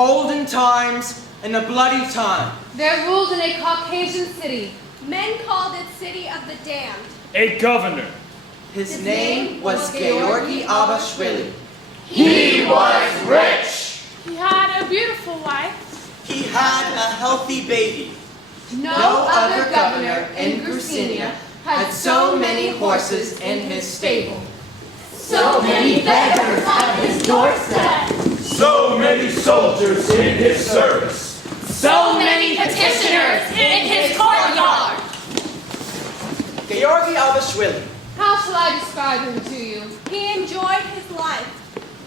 olden times, in a bloody time. There ruled in a Caucasian city. Men called it City of the Damned. A governor. His name was Georgi Abashvili. He was rich. He had a beautiful wife. He had a healthy baby. No other governor in Grusenia had so many horses in his stable. So many beggars at his doorstep. So many soldiers in his service. So many petitioners in his courtyard. Georgi Abashvili. How shall I describe him to you? He enjoyed his life.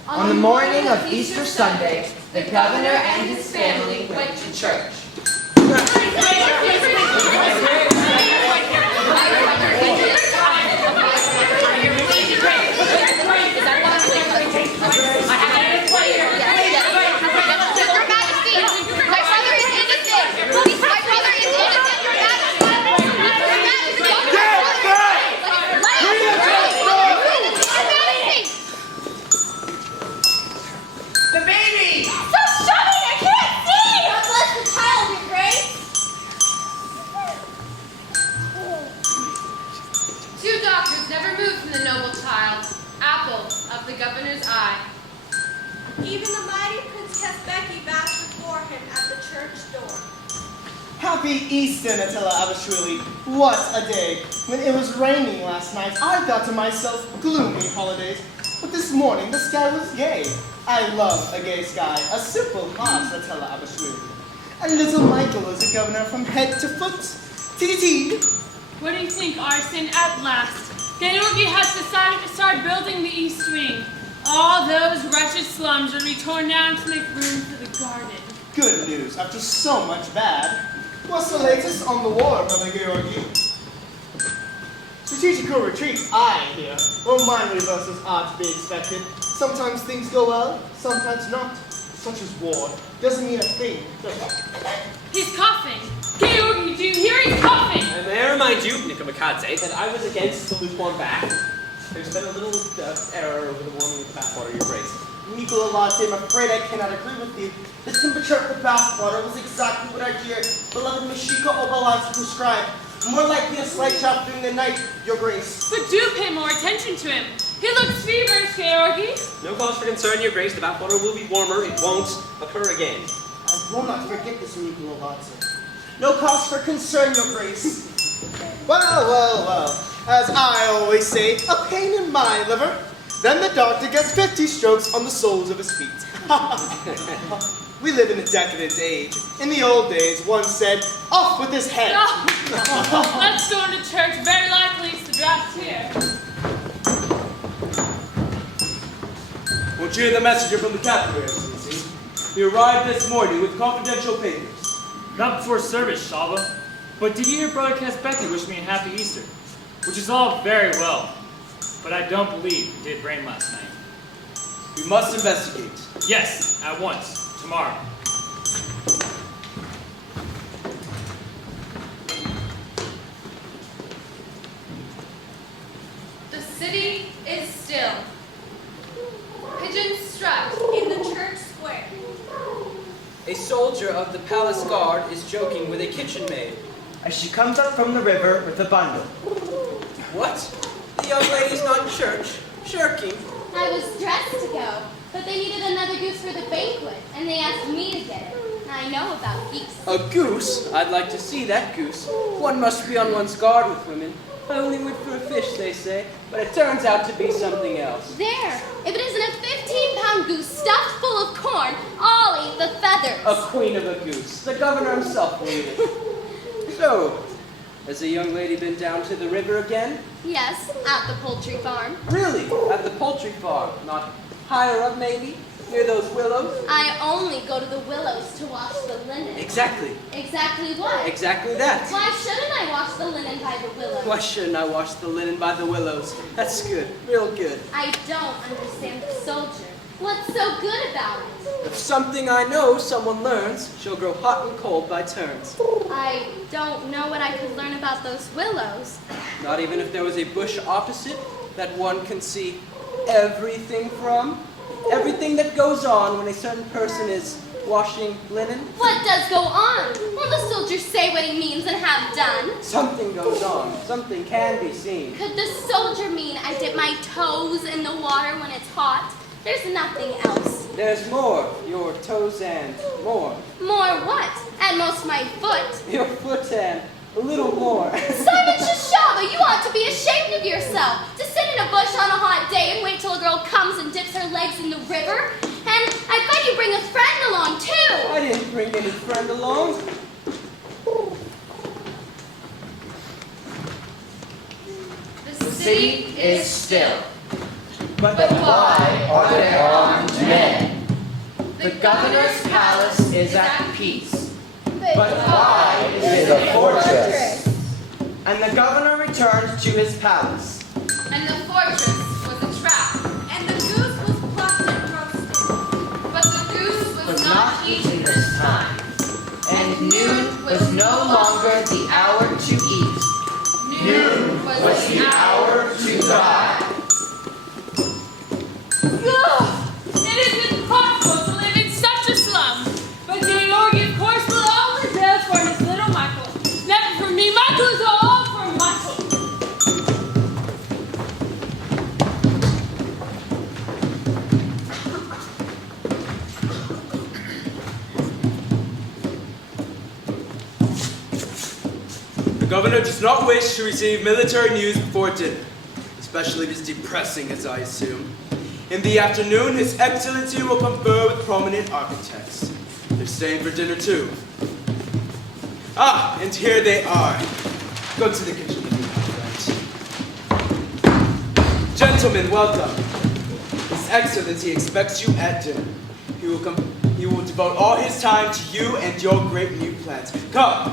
On the morning of Easter Sunday, the governor and his family went to church. Two doctors never moved from the noble child, apple of the governor's eye. Even the mighty Princess Becky bowed before him at the church door. Happy Easter, Natilla Abashvili. What a day. When it was raining last night, I thought to myself, gloomy holidays. But this morning, the sky was gay. I love a gay sky, a simple heart, Natilla Abashvili. And little Michael is a governor from head to foot. Tee-tee-tee. What do you think, Arson? At last, Georgi has decided to start building the East Wing. All those wretched slums will be torn down to make room for the garden. Good news after so much bad. What's the latest on the war, Brother Georgi? Strategical retreats, I hear. Well, mine reverses are to be expected. Sometimes things go well, sometimes not. Such as war doesn't mean a thing, does it? He's coughing. Georgi, do you hear he's coughing? And may I remind you, Nikomakadze, that I was against the lukewarm bath. There's been a little error over the warming of the bathwater, Your Grace. Nicola Latte, I'm afraid I cannot agree with you. The temperature of the bathwater was exactly what our dear beloved Mashika Obalazzi prescribed. More likely a slight drop during the night, Your Grace. But do pay more attention to him. He looks feverish, Georgi. No cause for concern, Your Grace. The bathwater will be warmer. It won't occur again. I will not forget this, Nicola Latte. No cause for concern, Your Grace. Well. As I always say, a pain in my liver. Then the doctor gets 50 strokes on the soles of his feet. We live in a decadent age. In the old days, one said, off with his head. Oh. Let's go into church. Very likely it's the draft here. We'll cheer the messenger from the capital, Excellency. He arrived this morning with confidential papers. Not before service, Shava. But did you hear Brother Becky wish me a happy Easter? Which is all very well. But I don't believe it did rain last night. We must investigate. Yes, at once. Tomorrow. The city is still. Pigeons strut In the church square. A soldier of the palace guard is joking with a kitchen maid. As she comes up from the river with a bundle. What? The young lady's not in church. Shirking. I was dressed to go, but they needed another goose for the banquet, and they asked me to get it. I know about geese. A goose? I'd like to see that goose. One must be on one's guard with women. I only went for a fish, they say, but it turns out to be something else. There! If it isn't a 15-pound goose stuffed full of corn, I'll eat the feathers. A queen of a goose. The governor himself will eat it. So, has the young lady been down to the river again? Yes, at the poultry farm. Really? At the poultry farm? Not higher up, maybe? Near those willows? I only go to the willows to wash the linen. Exactly. Exactly what? Exactly that. Why shouldn't I wash the linen by the willows? Why shouldn't I wash the linen by the willows? That's good. Real good. I don't understand the soldier. What's so good about it? If something I know someone learns, she'll grow hot and cold by turns. I don't know what I could learn about those willows. Not even if there was a bush opposite that one can see everything from? Everything that goes on when a certain person is washing linen. What does go on? Will the soldier say what he means and have done? Something goes on. Something can be seen. Could the soldier mean I dip my toes in the water when it's hot? There's nothing else. There's more. Your toes and more. More what? At most my foot. Your foot and a little more. Simon Shashava, you ought to be ashamed of yourself. To sit in a bush on a hot day and wait till a girl comes and dips her legs in the river. And I bet you bring a friend along too. I didn't bring any friend along. The city is still. But Why are there armed men? The governor's palace is at peace. But why is it a fortress? And the governor returned to his palace. And the fortress was a trap. And the goose was plucked and roasted. But the goose Was not eaten this time. And noon was no longer the hour to eat. Noon Was the hour to die. Ugh! It is impossible to live in such a slum. But Georgi, of course, will always live for his little Michael. Never for me. Michael is all for Michael. The governor does not wish to receive military news before dinner, especially if it's depressing, as I assume. In the afternoon, His Excellency will confer with prominent architects. They're staying for dinner too. Ah, and here they are. Go to the kitchen with me, my friend. Gentlemen, welcome. His Excellency expects you at dinner. He will devote all his time to you and your great new plans. Come.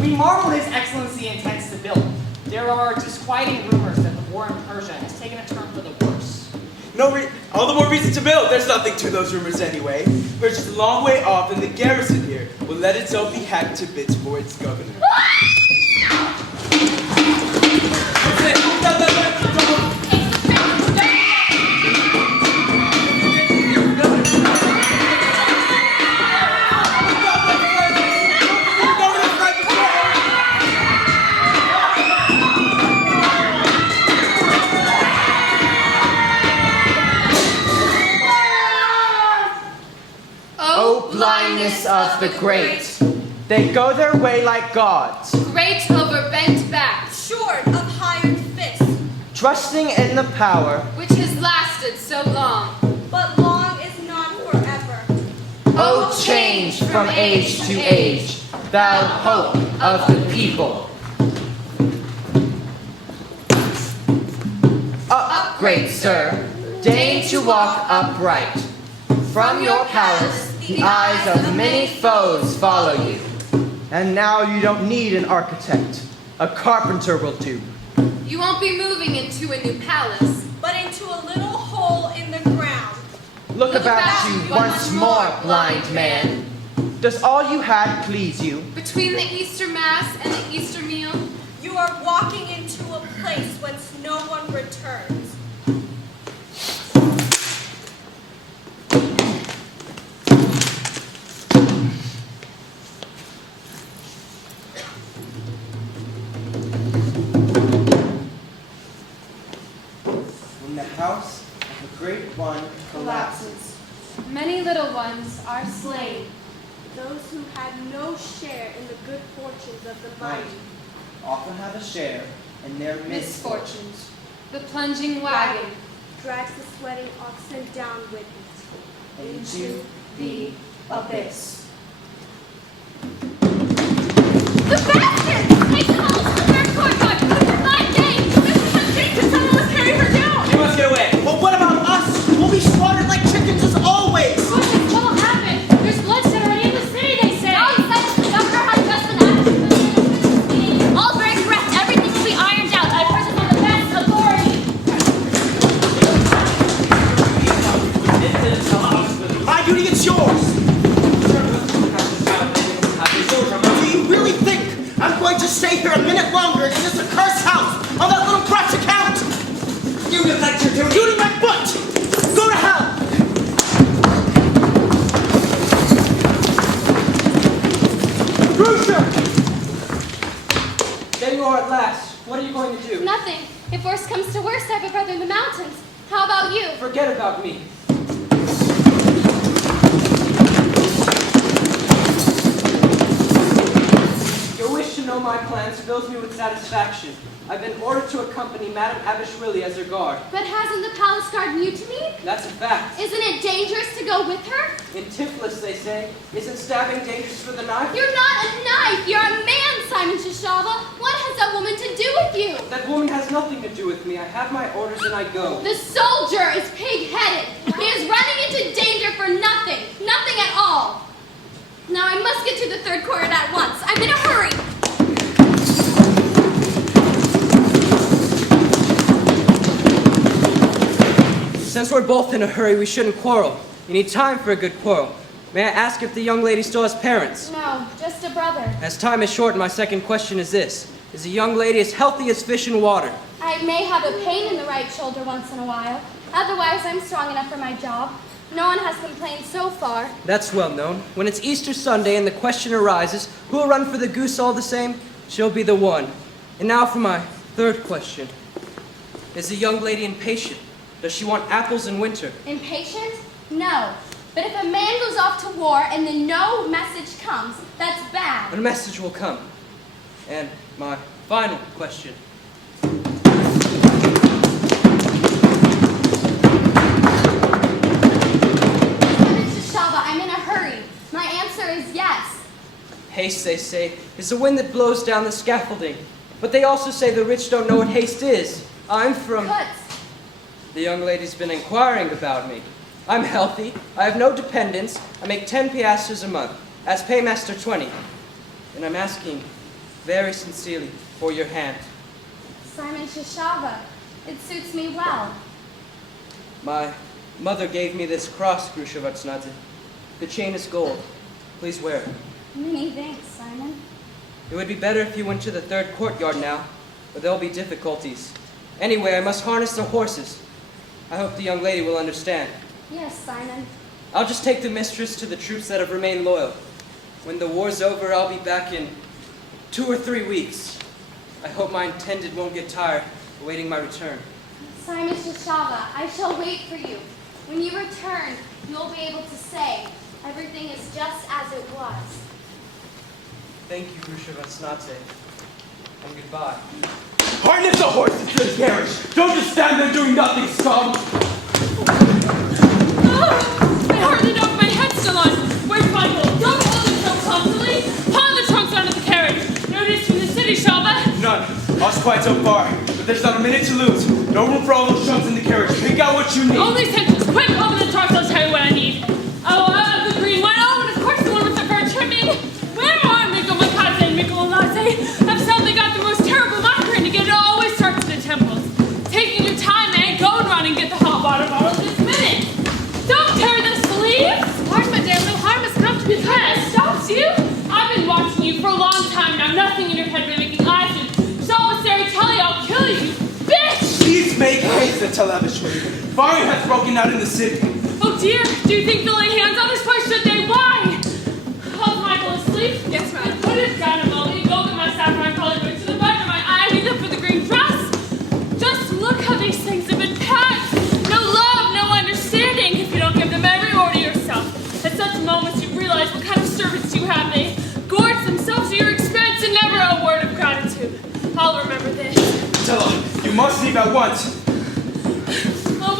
We marvel His Excellency intends to build. There are disquieting rumors that the war in Persia has taken a turn for the worse. All the more reason to build. There's nothing to those rumors anyway. We're just a long way off, and the garrison here will let itself be hacked to bits for its governor. O blindness of the great. They go their way like gods, Great over bent backs, Short of hired fists. trusting in the power. which has lasted so long. But long is not forever. O change from age to age, thou hope of the people. Up, great sir, deign to walk upright. From your palace, the eyes of many foes follow you. And now you don't need an architect. A carpenter will do. You won't be moving into a new palace. But into a little hole in the ground. Look about you once more, blind man. Does all you had please you? Between the Easter Mass and the Easter meal, You are walking into a place whence no one returns. When the house of the great one collapses. many little ones are slain. Those who had no share in the good fortunes of the mighty. Often have a share in their misfortunes. Misfortunes. The plunging wagon Drags the sweating oxen down with it. Into the abyss. The bastards! Take them all to the third courtyard. For 5 days. This is what Jake and someone must carry her down. You must get away. But what about us? We'll be slaughtered like chickens as always. What will happen? There's bloodshed already in the city, they say. Nonsense! The governor has just been acting for the meeting. All very correct. Everything will be ironed out. I present on the best authority. My duty, it's yours. Grusha! There you are at last. What are you going to do? Nothing. If worst comes to worst, I have a brother in the mountains. How about you? Forget about me. Your wish to know my plans fills me with satisfaction. I've been ordered to accompany Madame Abishwili as her guard. But hasn't the palace guard mutinied? That's a fact. Isn't it dangerous to go with her? In Tiflis, they say, isn't stabbing dangerous for the knife? You're not a knife. You're a man, Simon Shishava. What has that woman to do with you? That woman has nothing to do with me. I have my orders and I go. The soldier is pig-headed. He is running into danger for nothing. Nothing at all. Now I must get to the third court at once. I'm in a hurry. Since we're both in a hurry, we shouldn't quarrel. You need time for a good quarrel. May I ask if the young lady still has parents? No, just a brother. As time is short, my second question is this. Is the young lady as healthy as fish in water? I may have a pain in the right shoulder once in a while. Otherwise, I'm strong enough for my job. No one has complained so far. That's well known. When it's Easter Sunday and the question arises, who will run for the goose all the same? She'll be the one. And now for my third question. Is the young lady impatient? Does she want apples in winter? Impatient? No. But if a man goes off to war and then no message comes, that's bad. A message will come. And my final question. Shava, I'm in a hurry. My answer is yes. Haste, they say, is the wind that blows down the scaffolding. But they also say the rich don't know what haste is. I'm from... Cuts. The young lady's been inquiring about me. I'm healthy, I have no dependents, I make 10 piastres a month, as paymaster 20. And I'm asking very sincerely for your hand. Simon Shishava, it suits me well. My mother gave me this cross, Grusha. The chain is gold. Please wear it. Many thanks, Simon. It would be better if you went to the third courtyard now, but there'll be difficulties. Anyway, I must harness the horses. I hope the young lady will understand. Yes, Simon. I'll just take the mistress to the troops that have remained loyal. When the war's over, I'll be back in 2 or 3 weeks. I hope my intended won't get tired awaiting my return. Simon Shishava, I shall wait for you. When you return, you'll be able to say, everything is just as it was. Thank you, Grusha. And goodbye. Harness the horses to the carriage. Don't just stand there doing nothing, scum. I hardly know if my head's still on. Where's Michael? Don't hold it so clumsily. Haul the trunks onto the carriage. Notice from the city, Shava? None. Us quite so far. But there's not a minute to lose. No room for all those trunks in the carriage. Pick out what you need. Only sentence. Quick, open the trunks. I'll tell you what I need. Oh, the green one. Oh, and of course the one with the fur trimming. Where are Mikko Makaze and Mikko Latte? I've suddenly got the most terrible migraine again. It always starts at the temples. Taking your time, man. Go and run and get the hot water bottle this minute. Don't tear the sleeves. Pardon, madame. No harm has come to me. Because it stops you. I've been watching you for a long time now. Nothing in your head been making eyes. Solitary, tell you I'll kill you. Bitch! Please make haste to tell Abishwili. Fire has broken out in the city. Oh dear, do you think they'll lay hands on this place, should they? Why? Oh, Michael asleep? Yes, ma'am. Put his gun in Molly, go get my saffron colored boots to the button of my eye, I need them for the green dress. Just look how these things have been packed. No love, no understanding, if you don't give them every order yourself. At such moments you realize what kind of servants you have. They gorge themselves at your expense and never a word of gratitude. I'll remember this. Tell her, you must leave at once. Oh,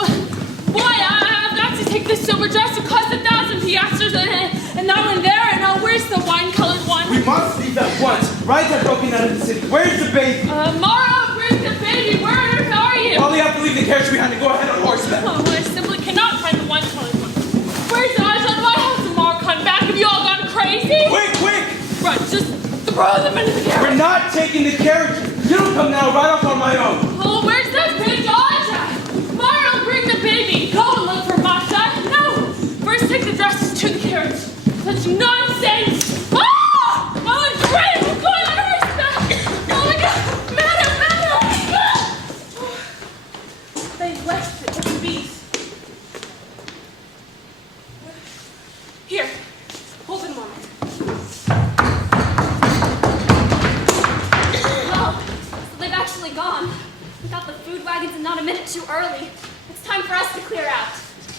boy, I've got to take this silver dress. It cost 1,000 piastres, and that one there, and where's the wine-colored one? We must leave at once. Riots have broken out in the city. Where's the baby? Mara, where's the baby? Where on earth are you? All you have to leave the carriage behind and go ahead on horseback. Oh, I simply cannot find the wine-colored one. Where's the eyes on my house? And Mara come back. Have you all gone crazy? Quick, quick! Run, just throw them into the carriage. We're not taking the carriage. You don't come now, right off on my own. Oh, where's that big dodge? Mara, bring the baby. Go and look for Masha. No, first take the dresses to the carriage. Such nonsense. Ah! Oh, it's great. I'm going on horseback. Oh my God, madam. They left it with the beast. Here, hold it a moment. a minute too early. It's time for us to clear out.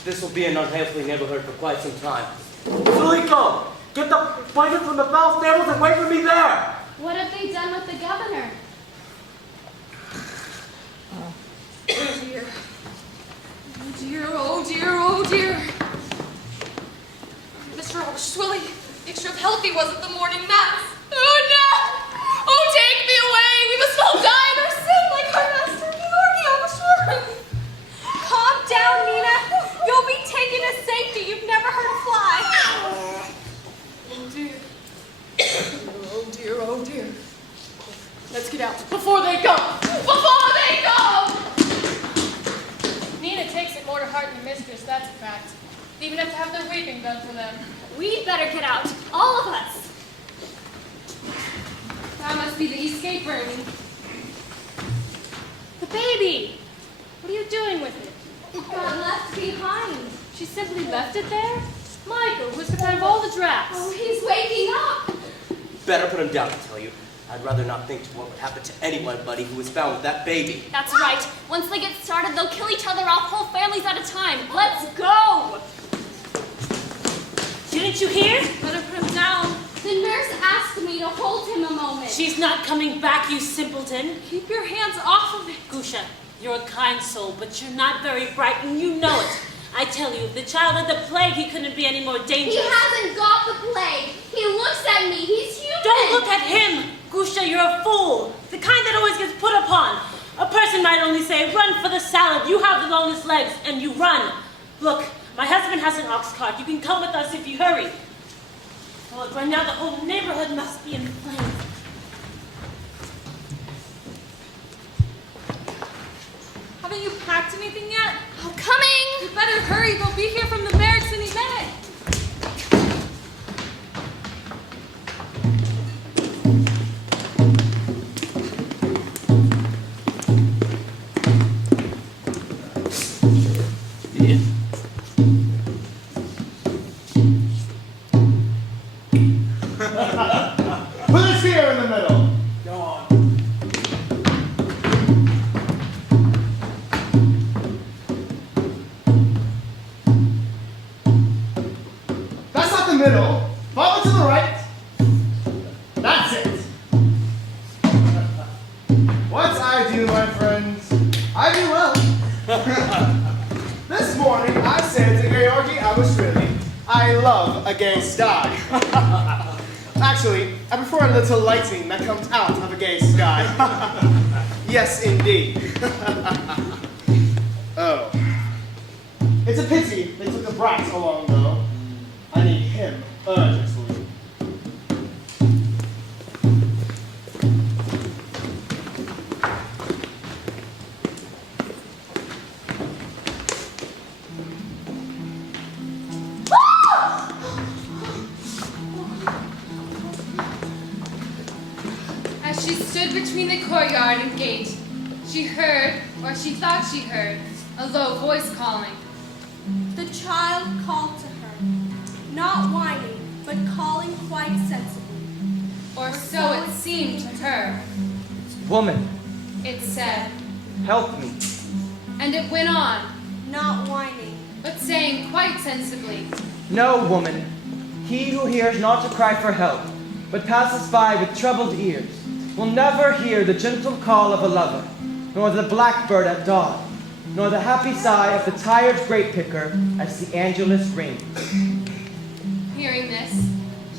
This will be an unhealthy neighborhood for quite some time. Zuliko, get the blankets from the foul stables and wait for me there. What have they done with the governor? Oh dear. Oh dear, oh dear, oh dear. Mr. Swilly, picture of healthy was at the morning mass. Oh no! Oh, take me away! We must all die in our sin like our master Georgi. Calm down, Nina. You'll be taken to safety. You've never heard a fly. Oh dear. Oh dear, oh dear. Let's get out before they go! Before they go! Nina takes it more to heart than mistress, that's a fact. They even have to have their weeping done for them. We'd better get out, all of us. That must be the escape burning. The baby! What are you doing with it? It got left behind. She simply left it there? Michael, who's the kind of all the drafts? Oh, he's waking up. Better put him down, I tell you. I'd rather not think to what would happen to anyone, buddy, who was found with that baby. That's right. Once they get started, they'll kill each other off, whole families at a time. Let's go! Didn't you hear? Better put him down. The nurse asked me to hold him a moment. She's not coming back, you simpleton. Keep your hands off of it. Gusha, you're a kind soul, but you're not very bright, and you know it. I tell you, if the child had the plague, he couldn't be any more dangerous. He hasn't got the plague. He looks at me. He's human. Don't look at him. Gusha, you're a fool. The kind that always gets put upon. A person might only say, run for the salad. You have the longest legs, and you run. Look, my husband has an ox cart. You can come with us if you hurry. Oh, by now the whole neighborhood must be in flames. Haven't you packed anything yet? I'm coming. You better hurry. They'll be here from the barracks any minute. Put a spear in the middle. Go on. That's not the middle. Follow to the right. That's it. What I do, my friends, I do well. This morning I said to Georgi Avashvili, I love a gay sky. Actually, I prefer a little lightning that comes out of a gay sky. Yes, indeed. Oh. It's a pity they took the brat along, though. I need him urgently. As she stood between the courtyard and gate, she heard, or she thought she heard, a low voice calling. The child called to her, not whining, but calling quite sensibly. Or so it seemed to her. Woman, It said, help me. and it went on, Not whining. but saying quite sensibly, No, woman. He who hears not a cry for help, but passes by with troubled ears, will never hear the gentle call of a lover, nor the blackbird at dawn, nor the happy sigh of the tired grape picker as the angelus rings. Hearing this,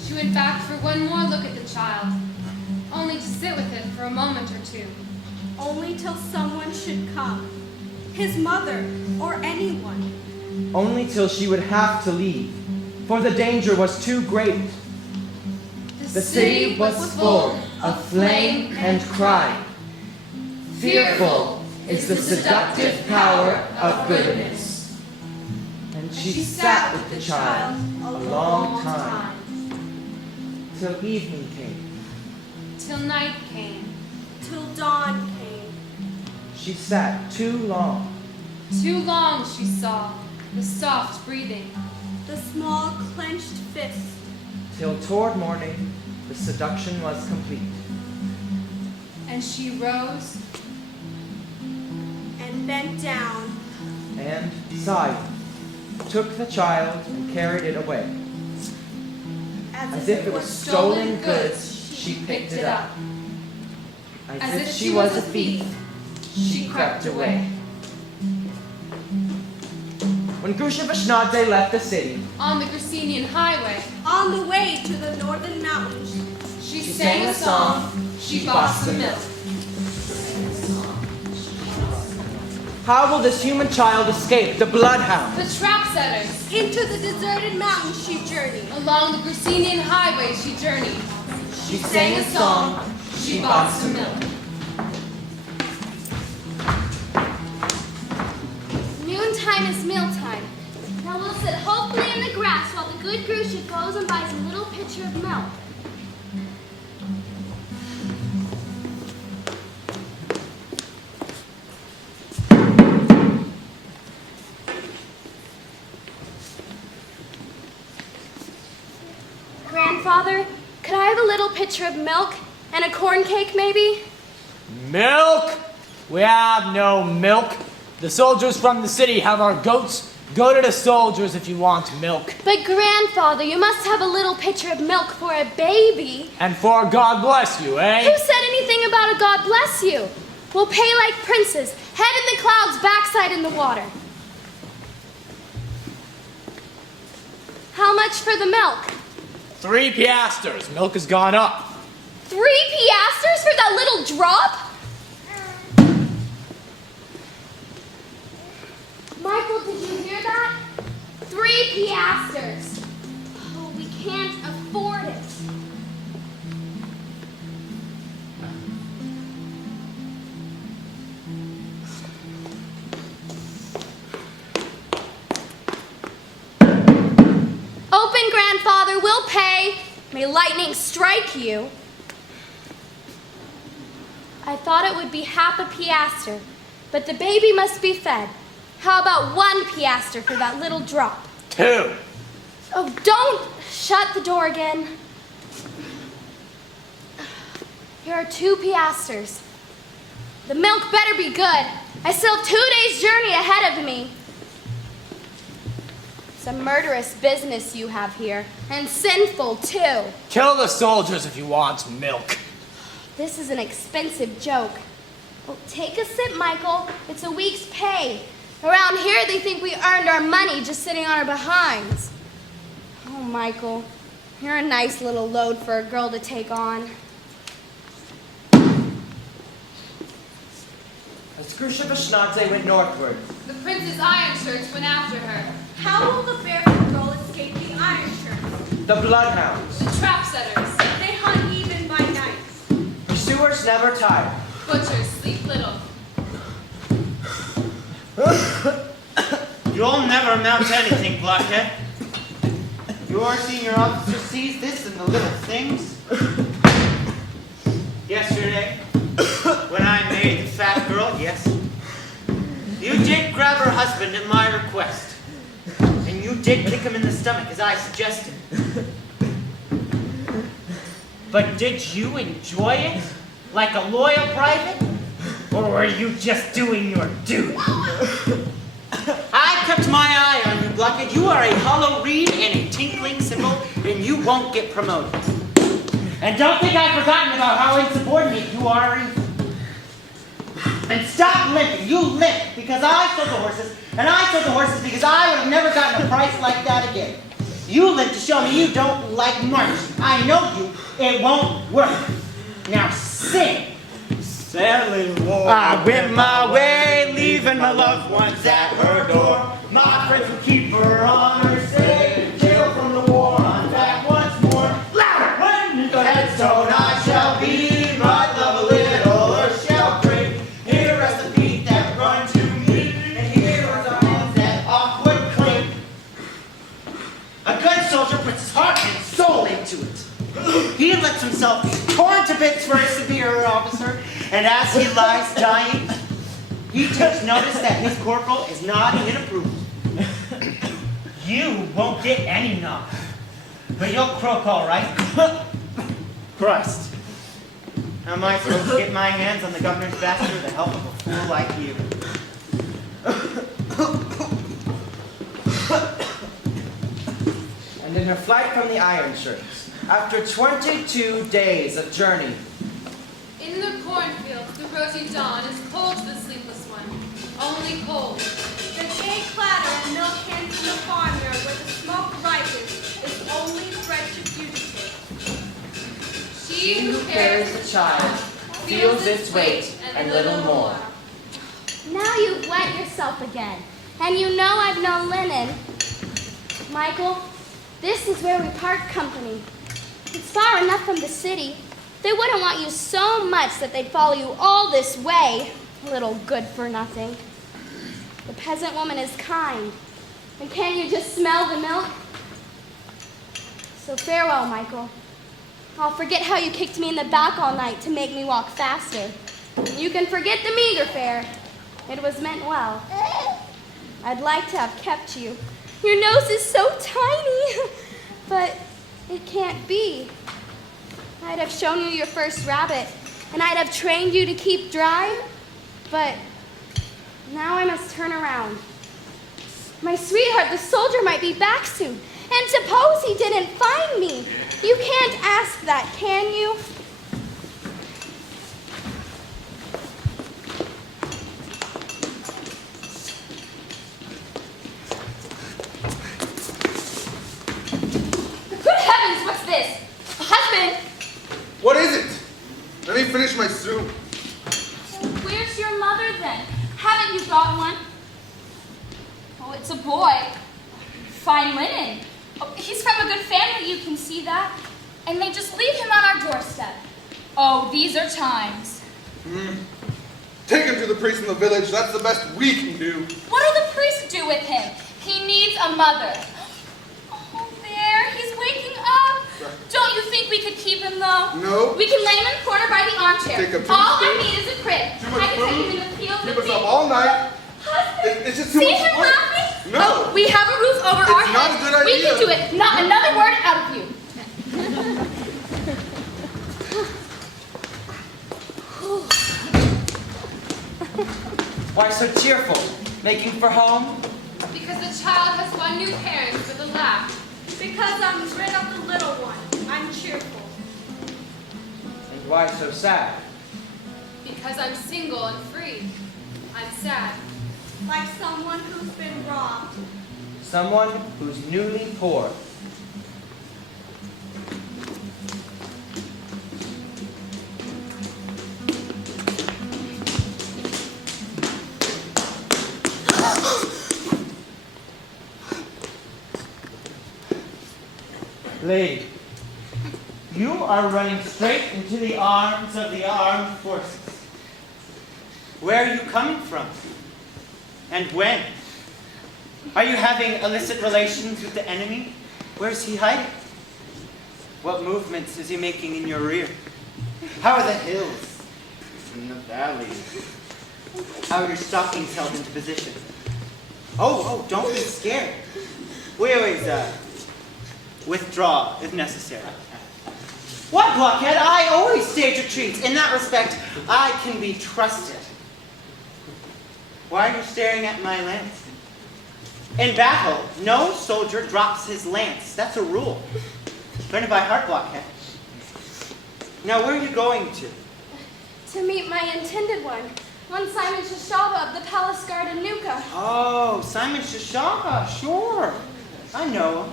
she went back for one more look at the child, only to sit with it for a moment or two. Only till someone should come. His mother, or anyone. Only till she would have to leave, for the danger was too great. The city was full of flame and crime. Fearful is the seductive power of goodness. And she sat with the child a long time, till evening came. Till night came. Till dawn came. She sat too long. Too long she saw the soft breathing. The small clenched fist. Till toward morning the seduction was complete. And she rose And and bent down. And, sighing, took the child and carried it away. As if it was stolen goods, she picked it up. As if she was a thief, she crept away. When Grusha Vishnadze left the city, On the Gracinian highway, On the way to the northern mountains, she sang a song, she bought some milk. how will this human child escape the bloodhound? The trap setters, into the deserted mountains she journeyed. along the Gracinian highway she journeyed. She sang a song, she bought some milk. Noontime is mealtime. Now we'll sit hopefully in the grass while the good Grusha goes and buys a little pitcher of milk. Grandfather, could I have a little pitcher of milk and a corn cake maybe? Milk? We have no milk. The soldiers from the city have our goats. Go to the soldiers if you want milk. But grandfather, you must have a little pitcher of milk for a baby. And for God bless you, eh? Who said anything about a God bless you? We'll pay like princes, head in the clouds, backside in the water. How much for the milk? 3 piastres. Milk has gone up. 3 piastres for that little drop? Michael, did you hear that? 3 piastres. Oh, we can't afford it. Open, grandfather, we'll pay. May lightning strike you. I thought it would be half a piastre, but the baby must be fed. How about 1 piastre for that little drop? 2. Oh, don't shut the door again. Here are 2 piastres. The milk better be good. I still have 2 days' journey ahead of me. It's a murderous business you have here, and sinful too. Kill the soldiers if you want milk. This is an expensive joke. Oh, take a sip, Michael. It's a week's pay. Around here, they think we earned our money just sitting on our behinds. Oh, Michael, you're a nice little load for a girl to take on. As Grusha Vishnadze went northward, The prince's iron shirts went after her. How will the barefoot girl escape the iron shirts? the bloodhounds, The trap setters, They hunt even by night. pursuers never tire. butchers sleep little. You'll never amount to anything, Blockhead. Your senior officer sees this in the little things. Yesterday, when I married the fat girl, yes, you did grab her husband at my request. And you did kick him in the stomach as I suggested. But did you enjoy it? Like a loyal private? Or were you just doing your duty? I kept my eye on you, Blockhead. You are a hollow reed and a tinkling cymbal, and you won't get promoted. And don't think I've forgotten about how insubordinate you are. And stop limping. You limp because I sold the horses, and I sold the horses because I would have never gotten a price like that again. You limp to show me you don't like marching. I know you. It won't work. Now sing. Sailing war. I went my way, leaving my loved ones at her door. My friends will keep her on her safe. Jail from the war, I'm back once more. Louder! When the headstone I shall be, my love a little or shall break. Here rest the feet that run to me, and here are the hands that awkward clink. A good soldier puts his heart and soul into it. He lets himself be torn to bits for a superior officer, and as he lies dying, he takes notice that his corporal is nodding in approval. You won't get any nod, but you'll croak all right. Christ. How am I supposed to get my hands on the governor's bastard with the help of a fool like you? in her flight from the iron shirts, after 22 days of journey. In the cornfields, the rosy dawn is cold to the sleepless one, only cold. The gay clatter of milk cans in the farmyard where the smoke rises is only wretched fugitive. She who carries the child feels its weight and little more. Now you've wet yourself again, and you know I've no linen. Michael, this is where we part company. It's far enough from the city. They wouldn't want you so much that they'd follow you all this way, little good-for-nothing. The peasant woman is kind, and can't you just smell the milk? So farewell, Michael. I'll forget how you kicked me in the back all night to make me walk faster. You can forget the meager fare. It was meant well. I'd like to have kept you. Your nose is so tiny, but it can't be. I'd have shown you your first rabbit, and I'd have trained you to keep dry, but now I must turn around. My sweetheart, the soldier, might be back soon, and suppose he didn't find me. You can't ask that, can you? Good heavens, what's this? Husband! What is it? Let me finish my soup. Where's your mother then? Haven't you got one? Oh, it's a boy. Fine linen. Oh, he's from a good family, you can see that. And they just leave him on our doorstep. Oh, these are times. Take him to the priest in the village. That's the best we can do. What will the priest do with him? He needs a mother. Oh, there, he's waking up. Don't you think we could keep him, though? No. We can lay him in the corner by the armchair. Take him to All the I stove. need is a crib. Too much I can take food. him in the field Keep with us me. up all night. Husband, It's just too see much him work. laughing? No. Oh, we have a roof over our It's not heads. a good We idea. can do it. Not another word out of you. Why so cheerful? Making for home? Because the child has won new parents with a laugh. Because I'm rid of the little one, I'm cheerful. And why so sad? Because I'm single and free. I'm sad. Like someone who's been robbed. Someone who's newly poor. Lady, you are running straight into the arms of the armed forces. Where are you coming from? And when? Are you having illicit relations with the enemy? Where is he hiding? What movements is he making in your rear? How are the hills and the valleys? How are your stockings held into position? Oh, don't be scared. We always, withdraw if necessary. What, blockhead? I always stage retreats. In that respect, I can be trusted. Why are you staring at my lance? In battle, no soldier drops his lance. That's a rule. Learn it by heart, blockhead. Now, where are you going to? To meet my intended one Simon Shashava of the palace guard in Nuka. Oh, Simon Shashava, sure. I know him.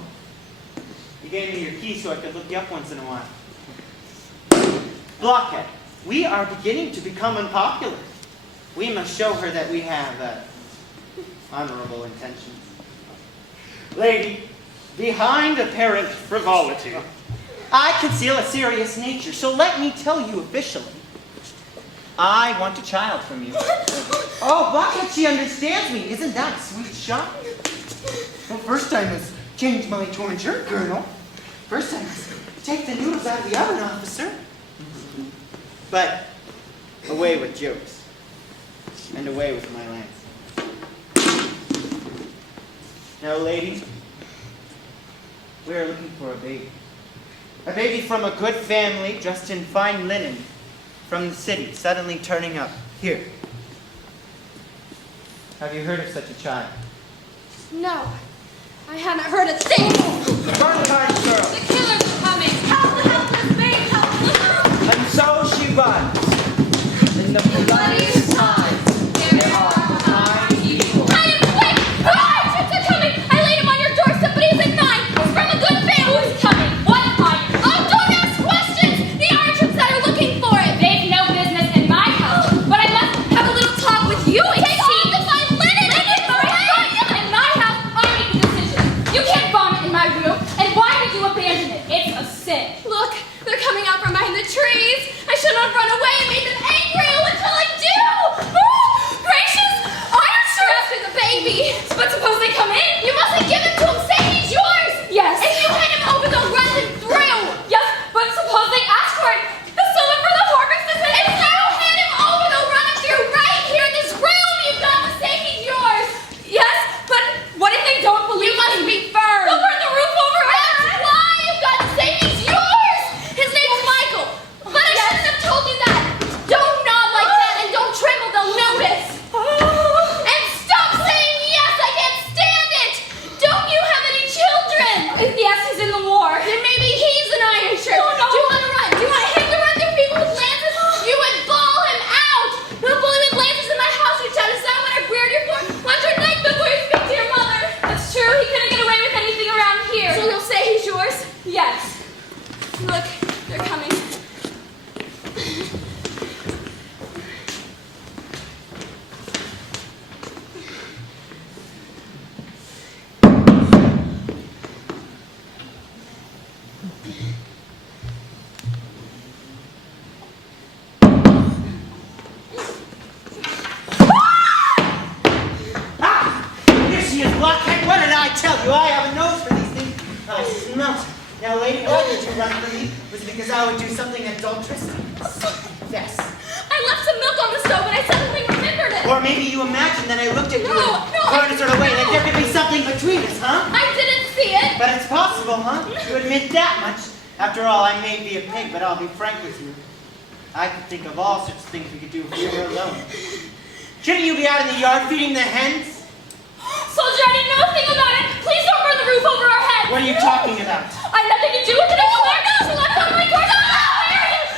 You gave me your key so I could look you up once in a while. Blockhead, we are beginning to become unpopular. We must show her that we have honorable intentions. Lady, behind apparent frivolity, I conceal a serious nature, so let me tell you officially. I want a child from you. Oh, Blockhead, she understands me. Isn't that a sweet shot? Well, first I must change my torn shirt, Colonel. First I must take the noodles out of the oven, officer. But away with jokes. And away with my lance. Now, lady, we are looking for a baby. A baby from a good family, dressed in fine linen, from the city, suddenly turning up here. Have you heard of such a child? No, I haven't heard a thing. Run, kind girl. The killers are coming. Help the helpless babe, help the And so she runs. In the bloodiest times, there are kind people. Hide him quick! Ah, troops are coming! I laid him on your doorstep, but he's in mine. He's from a good family. Who's coming? What iron? Oh, don't ask questions! The iron troops that are looking for it. They've no business in my house. But I must have a little talk with you. Take all the fine linen! Linen for it! In my house, I make the decision. You can't vomit in my room. And why did you abandon it? It's a sin. Look, they're coming out from behind the trees. I should not have run away and made them angry. What shall I do? Gracious! Iron sure after the baby. But suppose they come in? You mustn't give it to him. Say he's yours. Yes. If you hand him over, they'll run him through. Yes, but suppose they ask for it. The silver for the harvest is in If you hand him over, they'll run him through right here in this room. You've got to say he's yours. Yes, but what if they don't believe You must me? be firm. They'll burn the roof over us. That's why you've got to say he's yours. His name's Michael. But I shouldn't have told you that. Don't nod like that and don't tremble. They'll notice. And stop saying yes. I can't stand it. Don't you have any children? Yes, he's in the war. Then maybe he's an iron shirt. Oh, no. Do you want to run? Do you want him to run through people with lances? You would ball him out. No bully with lances in my house. You shout us out when I reared your floor. Watch your neck before you speak to your mother. That's true. He couldn't get away with anything around here. So you'll say he's yours? Yes. Look, they're coming. Here she is, blockhead. What did I tell you? I have a nose for these things. I smelt it. Now, lady, why did you run from me? Was it because I would do something adulterous? Yes. I left some milk on the stove and I suddenly remembered it. Or maybe you imagined that I looked at you No, in no, a sort of way, like no. there could be something between us, huh? I didn't see it. But it's possible, huh? You admit that much. After all, I may be a pig, but I'll be frank with you. I could think of all sorts of things we could do if we were alone. Shouldn't you be out in the yard feeding the hens? Soldier, I didn't know a thing about it. Please don't burn the roof over our heads. What are you talking about? I had nothing to do with it. I swear not to let go of my doors.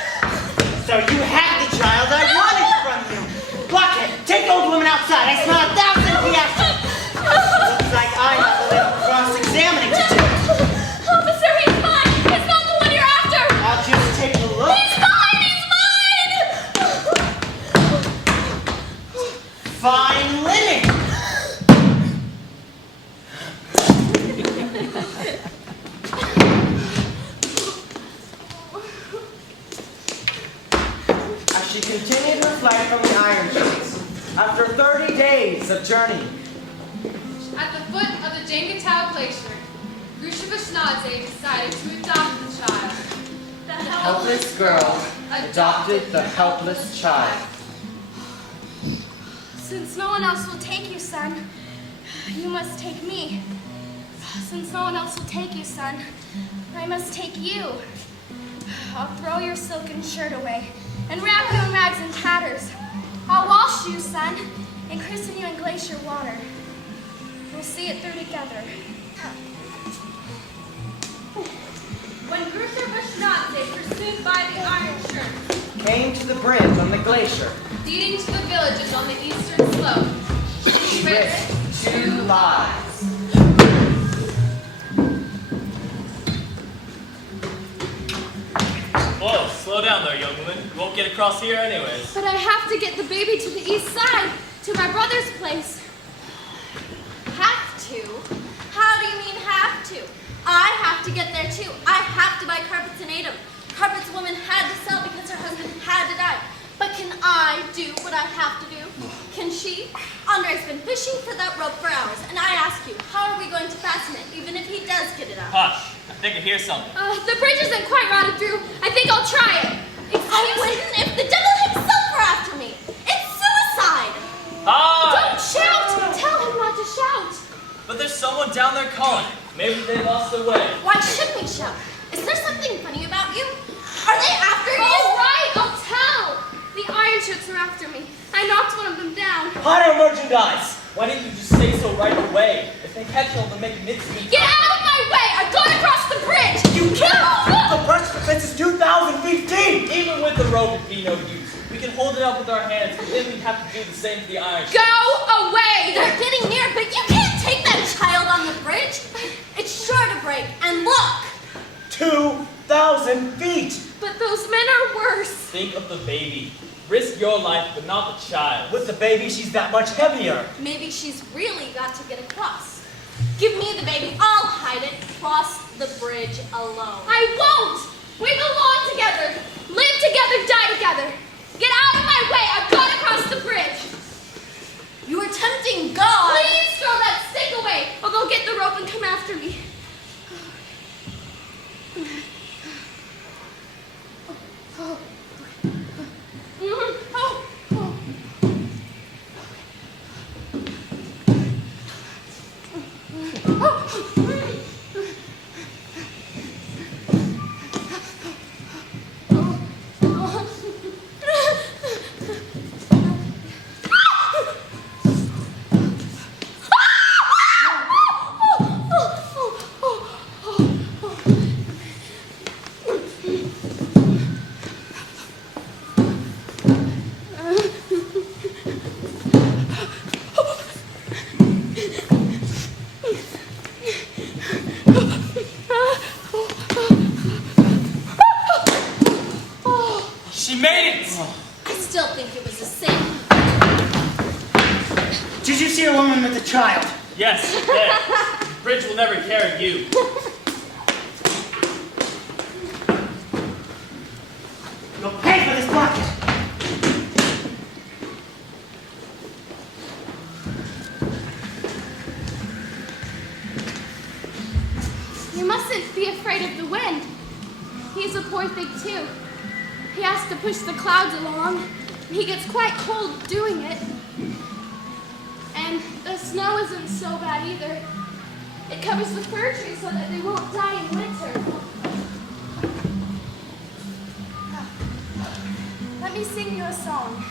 So you had the child I wanted from you. Blockhead, take the old woman outside. I smell 1,000 piastres. Looks like I have a little cross-examining to do. Officer, he's mine. He's not the one you're after. I'll just take a look. He's mine. He's mine. Fine linen. As she continued her flight from the iron ships, after 30 days of journeying, At the foot of the Jengatau Glacier, Grusha Vishnadze decided to adopt the child. The helpless girl adopted the helpless child. Since no one else will take you, son, you must take me. Since no one else will take you, son, I must take you. I'll throw your silken shirt away and wrap you in rags and tatters. I'll wash you, son, and christen you in glacier water. We'll see it through together. When Grusha Vishnadze, pursued by the iron shirt, came to the bridge on the glacier. Leading to the villages on the eastern slope, She risked 2 lives. Whoa, slow down there, young woman. You won't get across here anyways. but I have to get the baby to the east side, to my brother's place. Have to? How do you mean have to? I have to get there too. I have to buy carpets and eat them. Carpets a woman had to sell because her husband had to die. But can I do what I have to do? Can she? Andre's been fishing for that rope for hours, and I ask you, how are we going to fasten it, even if he does get it out? Hush, I think I hear something. The bridge isn't quite rotted through. I think I'll try it. I wouldn't if the devil himself were after me. It's suicide. Hi! Don't shout! Tell him not to shout. But there's someone down there calling. Maybe they lost their way. Why should we shout? Is there something funny about you? Are they after you? All right, I'll tell. The iron ships are after me. I knocked one of them down. Hotter merchandise. Why didn't you just say so right away? If they catch you, they'll make mincemeat. Get out of my way! I've gone across the bridge! You can't! The precipice is 2,000 feet deep! Even with the rope, it'd be no use. We can hold it up with our hands, but then we'd have to do the same to the iron. Go away! They're getting near, but you can't take that child on the bridge. It's sure to break. And look! 2,000 feet! But those men are worse. Think of the baby. Risk your life, but not the child. With the baby, she's that much heavier. Maybe she's really got to get across. Give me the baby. I'll hide it. Cross the bridge alone. I won't! We belong together. Live together, die together. Get out of my way! I've gone across the bridge. You are tempting God. Please throw that stick away, or they'll get the rope and come after me. She made it! I still think it was a sin. Did you see a woman with a child? Yes, there. The bridge will never carry you. You'll pay for this bucket. You mustn't be afraid of the wind. He's a poor thing too. He has to push the clouds along. He gets quite cold doing it. And the snow isn't so bad either. It covers the fir trees so that they won't die in winter. Let me sing you a song.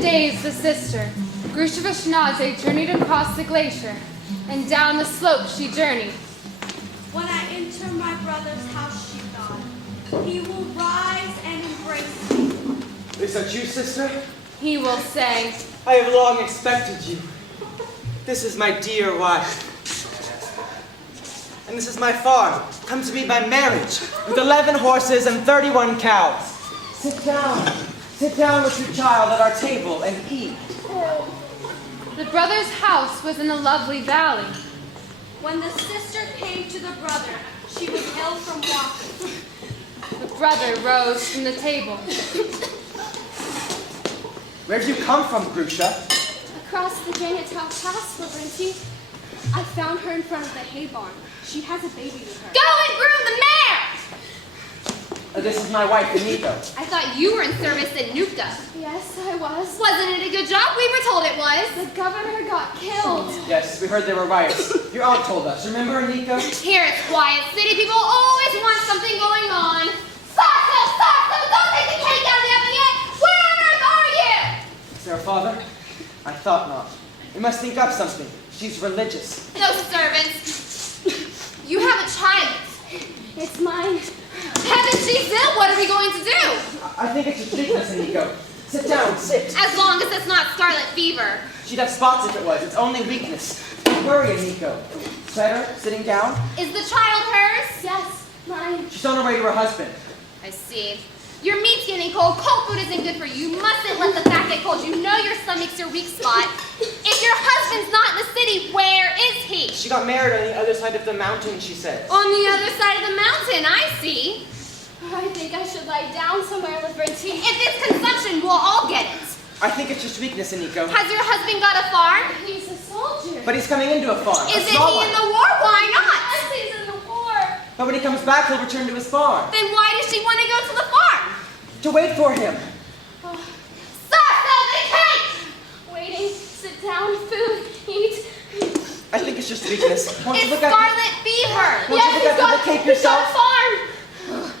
Days the sister, Grusha journeyed across the glacier, and down the slope she journeyed. When I enter my brother's house, she thought, he will rise and embrace me. Is that you, sister? He will say, I have long expected you. This is my dear wife. And this is my farm, come to me by marriage, with 11 horses and 31 cows. Sit down. Sit down with your child at our table and eat. The brother's house was in a lovely valley. When the sister came to the brother, she was ill from walking. The brother rose from the table. Where did you come from, Grusha? Across the Jangatau Pass, Lavrenti. I found her in front of the hay barn. She has a baby with her. Go and groom the mare! This is my wife, Nico. I thought you were in service at Nuka. Yes, I was. Wasn't it a good job? We were told it was. The governor got killed. Yes, we heard there were riots. Your aunt told us. Remember, Nico? Here it's quiet. City people always want something going on. Sasso! Don't take the cake out of the oven yet! Where on earth are you? Is there a father? I thought not. We must think up something. She's religious. Those servants. You have a child. It's mine. Heaven, she's ill. What are we going to do? I think it's just weakness, Nico. Sit down, sit. As long as it's not scarlet fever. She'd have spots if it was. It's only weakness. Don't worry, Nico. Better, sitting down. Is the child hers? Yes, mine. She's on her way to her husband. I see. Your meat's getting cold. Cold food isn't good for you. You mustn't let the fat get cold. You know your stomach's your weak spot. If your husband's not in the city, where is he? She got married on the other side of the mountain, she says. On the other side of the mountain, I see. I think I should lie down somewhere, Liberty. If it's consumption, we'll all get it. I think it's just weakness, Nico. Has your husband got a farm? He's a soldier. But he's coming into a farm. Isn't he in the war? Why not? Yes, he's in the war. But when he comes back, he'll return to his farm. Then why does she want to go to the farm? To wait for him. Sasso, the cake! Waiting, sit down, food, eat. I think it's just weakness. Won't you It's look at scarlet fever. Won't you look after the cake yourself? He's got a farm.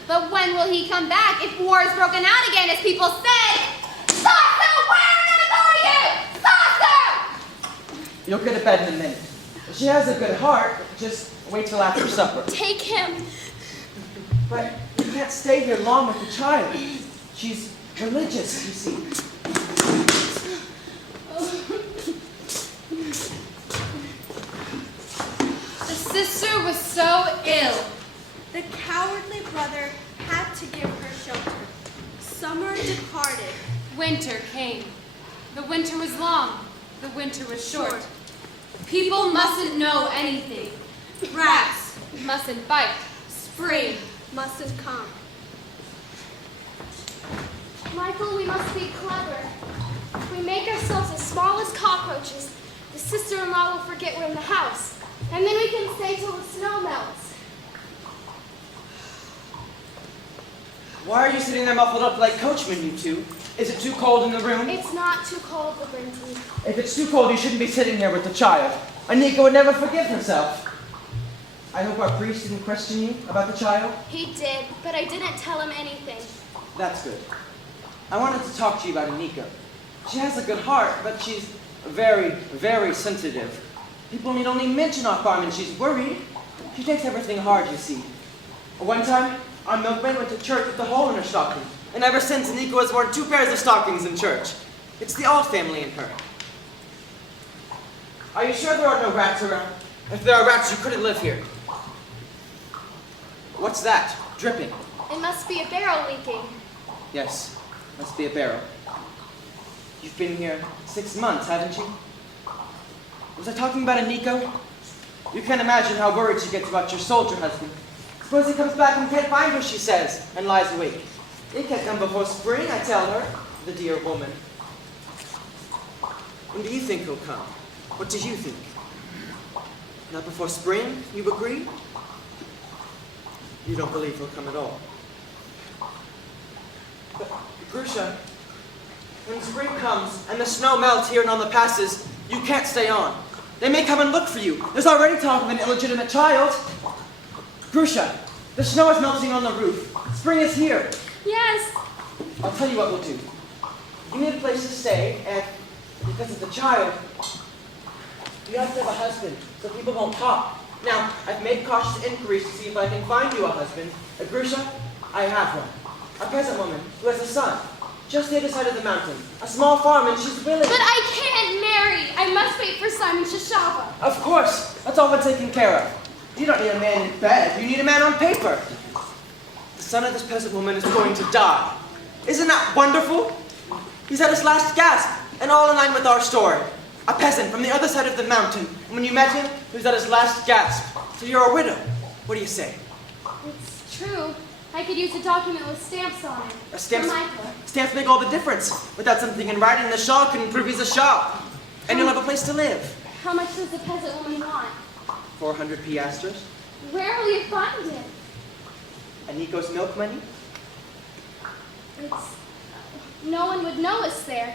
But when will he come back if war is broken out again, as people said? Sasso, where on earth are you? Sasso! You'll get to bed in a minute. She has a good heart. Just wait till after supper. Take him. But you can't stay here long with the child. She's religious, you see. The sister was so ill. The cowardly brother had to give her shelter. Summer departed. Winter came. The winter was long. The winter was short. People mustn't know anything. Rats mustn't bite. Spring mustn't come. Michael, we must be clever. If we make ourselves as small as cockroaches, the sister-in-law will forget we're in the house. And then we can stay till the snow melts. Why are you sitting there muffled up like coachmen, you two? Is it too cold in the room? It's not too cold, Liberty. If it's too cold, you shouldn't be sitting here with the child. Anika would never forgive herself. I hope our priest didn't question you about the child. He did, but I didn't tell him anything. That's good. I wanted to talk to you about Anika. She has a good heart, but she's very, very sensitive. People need only mention our farm and she's worried. She takes everything hard, you see. One time, our milkman went to church with a hole in her stocking. And ever since, Anika has worn 2 pairs of stockings in church. It's the old family in her. Are you sure there are no rats around? If there are rats, you couldn't live here. What's that? Dripping. It must be a barrel leaking. Yes, must be a barrel. You've been here 6 months, haven't you? Was I talking about Nico? You can't imagine how worried she gets about your soldier husband. Suppose he comes back and can't find her, she says, and lies awake. It can't come before spring, I tell her, the dear woman. When do you think he'll come? What do you think? Not before spring, you agree? You don't believe he'll come at all. But, Grusha, when spring comes and the snow melts here and on the passes, you can't stay on. They may come and look for you. There's already talk of an illegitimate child. Grusha, the snow is melting on the roof. Spring is here. Yes. I'll tell you what we'll do. You need a place to stay, and because of the child, you have to have a husband, so people won't talk. Now, I've made cautious inquiries to see if I can find you a husband. Grusha, I have one. A peasant woman who has a son, just the other side of the mountain. A small farm, and she's willing. But I can't marry. I must wait for Simon Shashava. Of course. That's all been taken care of. You don't need a man in bed. You need a man on paper. The son of this peasant woman is going to die. Isn't that wonderful? He's at his last gasp, and all in line with our story. A peasant from the other side of the mountain. And when you met him, he was at his last gasp. So you're a widow. What do you say? It's true. I could use a document with stamps on it. Stamps? For Michael. Stamps make all the difference. Without something in writing, the shawl can prove he's a shawl. And you'll have a place to live. How much does the peasant woman want? 400 piastres. Where will you find it? Aniko's milk money. No one would know us there.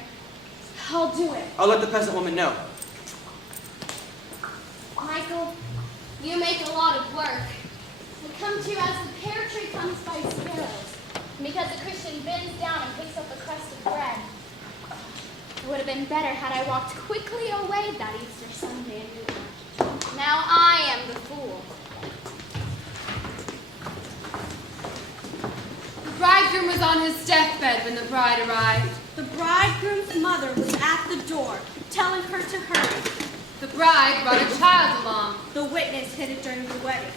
I'll do it. I'll let the peasant woman know. Michael, you make a lot of work. I come to you as the pear tree comes by sparrows, because a Christian bends down and picks up a crust of bread. It would have been better had I walked quickly away that Easter Sunday and knew. Now I am the fool. The bridegroom was on his deathbed when the bride arrived. The bridegroom's mother was at the door, telling her to hurry. The bride brought a child along. The witness hid it during the wedding.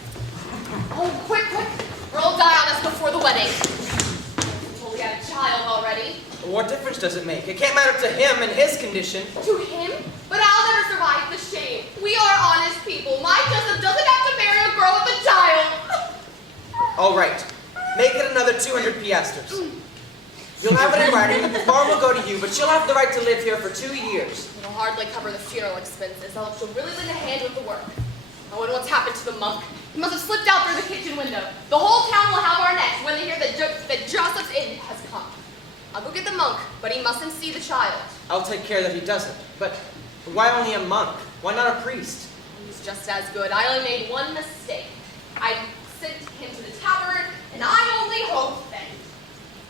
Oh, quick, quick! Or I'll die on us before the wedding. Well, we had a child already. What difference does it make? It can't matter to him and his condition. To him? But I'll never survive the shame. We are honest people. My Joseph doesn't have to marry a girl with a child. All right. Make it another 200 piastres. You'll have it in writing. The farm will go to you, but you'll have the right to live here for 2 years. It'll hardly cover the funeral expenses. I'll have to really lend a hand with the work. I wonder what's happened to the monk. He must have slipped out through the kitchen window. The whole town will have our necks when they hear that Joseph's end has come. I'll go get the monk, but he mustn't see the child. I'll take care that he doesn't. But why only a monk? Why not a priest? He's just as good. I only made one mistake. I sent him to the tavern, and I only hoped then.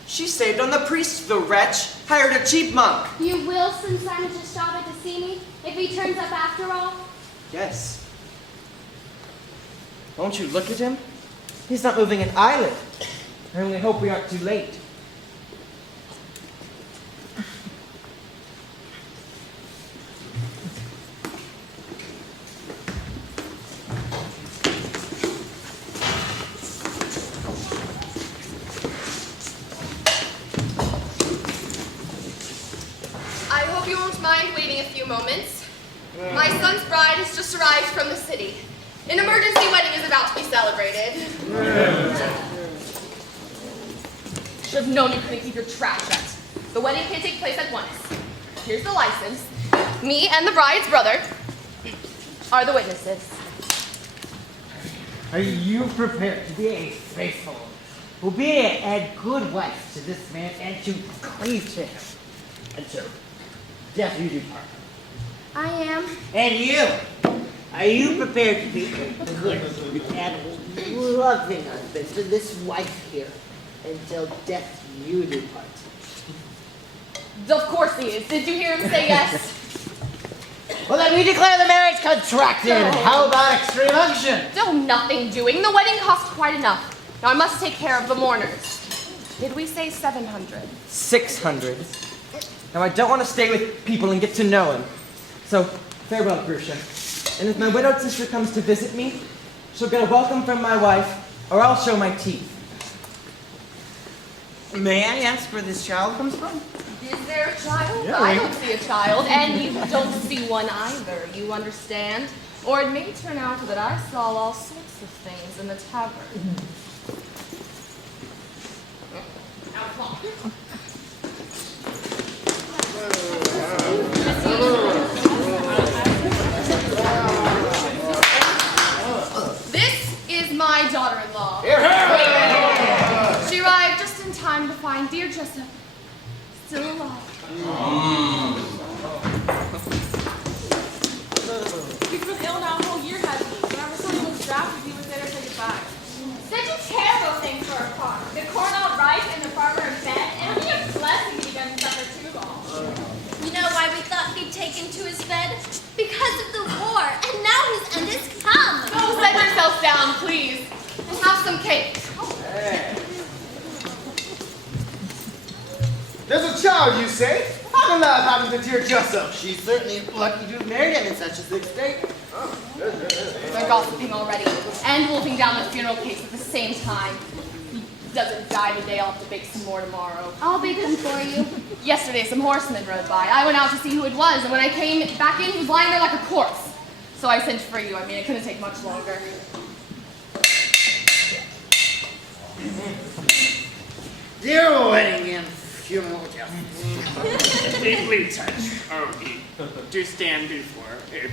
She saved on the priest, the wretch. Hired a cheap monk. You will send Simon to Shaba to see me, if he turns up after all? Yes. Won't you look at him? He's not moving an eyelid. I only hope we aren't too late. I hope you won't mind waiting a few moments. My son's bride has just arrived from the city. An emergency wedding is about to be celebrated. Should have known you couldn't keep your trap shut. The wedding can take place at once. Here's the license. Me and the bride's brother are the witnesses. Are you prepared to be a faithful, obedient, and good wife to this man and to cleave to him? And so, death you depart. I am. And you? Are you prepared to be a good and loving husband to this wife here until death you depart? Of course he is. Did you hear him say yes? Well, then we declare the marriage contracted. How about extreme unction? Still nothing doing. The wedding cost quite enough. Now I must take care of the mourners. Did we say 700? 600. Now I don't want to stay with people and get to know him. So, farewell, Grusha. And if my widowed sister comes to visit me, she'll get a welcome from my wife, or I'll show my teeth. May I ask where this child comes from? Is there a child? Yeah, I don't see a child, and you don't see one either, you understand? Or it may turn out that I saw all sorts of things in the tavern. Now, come on. This is my daughter-in-law. She arrived just in time to find dear Jessup still alive. He's been ill now a whole year, hasn't he? Whenever someone was drafted, he was there to say goodbye. Such a terrible thing for a farm. The corn all ripe and the farmer in bed. It'll be a blessing if he doesn't suffer too long. You know why we thought he'd taken to his bed? Because of the war, and now his end has come. Go set yourself down, please, and have some cake. There's a child, you say? How can that happen to dear Jessup? She's certainly lucky to have married him in such a sick state. They're gossiping already, and wolfing down the funeral case at the same time. He doesn't die today, I'll have to bake some more tomorrow. I'll bake them for you. Yesterday, some horsemen rode by. I went out to see who it was, and when I came back in, he was lying there like a corpse. So I sent for you. I mean, it couldn't take much longer. Dear wedding and funeral guests. Deeply touched are we to stand before a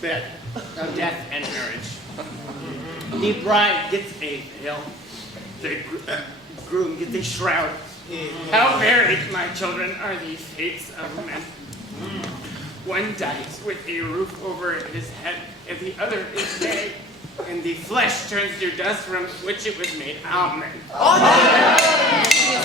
bed of death and marriage. The bride gets a veil, the groom gets a shroud, How varied, my children, are the fates of men. One dies with a roof over his head, and the other is dead. And the flesh turns to dust from which it was made. Amen. His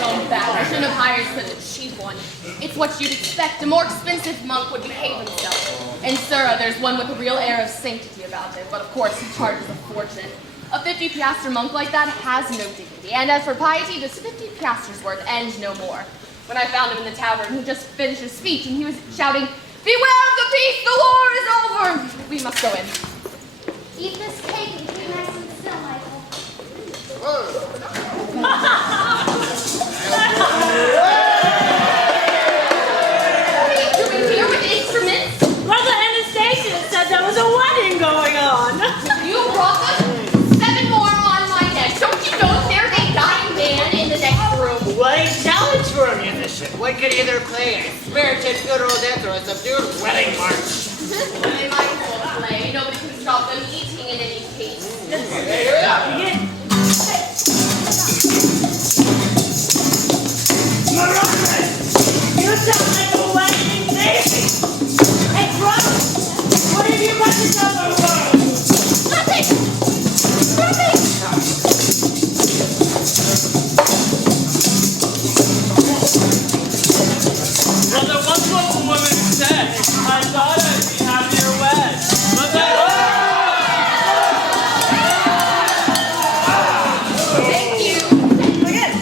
own bad. I shouldn't have hired such a cheap one. It's what you'd expect. A more expensive monk would behave himself. And Sura, there's one with a real air of sanctity about him, but of course he charges a fortune. A 50 piastre monk like that has no dignity. And as for piety, just 50 piastres worth and no more. When I found him in the tavern, he just finished his speech and he was shouting, "Beware of the peace, the war is over!" We must go in. Eat this cake and be nice and still, Michael. What are you doing here with instruments? Brother Anastasia said there was a wedding going on. You brought them? 7 more on my neck. Don't you know there's a dying man in the next room? What a challenge for a musician. One could either play a spirited funeral dance or a subdued wedding march. They might as well play. Nobody can stop them eating in any case. Marauders! You sound like a wedding baby! Hey, brother! What have you got to tell the world? Nothing! Nothing! Well, there was what the woman said. I thought I'd be happier wed. But then... Thank you! Again!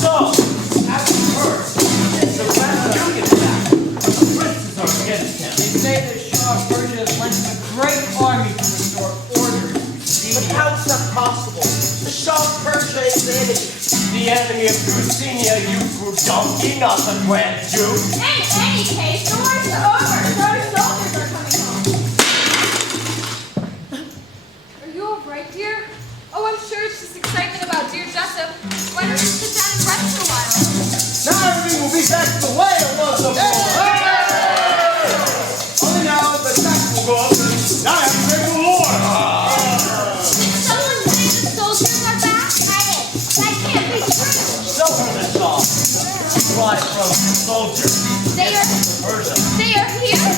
So, as you heard, the rest of the princes are against him. They say that Shah of Persia has lent a great army to restore order. But how is that possible? The Shah of Persia is the enemy. The enemy of Crucenia, you poor donkey, not the Grand Duke. In any case, the war's over. Our soldiers are coming home. Are you all right, dear? Oh, I'm sure it's just excitement about dear Jessup. Why don't you sit down and rest for a while? Now everything will be back to the way it was before. Only now the tax will go up and now I have to make a war. Someone say the soldiers are back? That can't be true. So from the Shah, fly from the soldiers. They are here?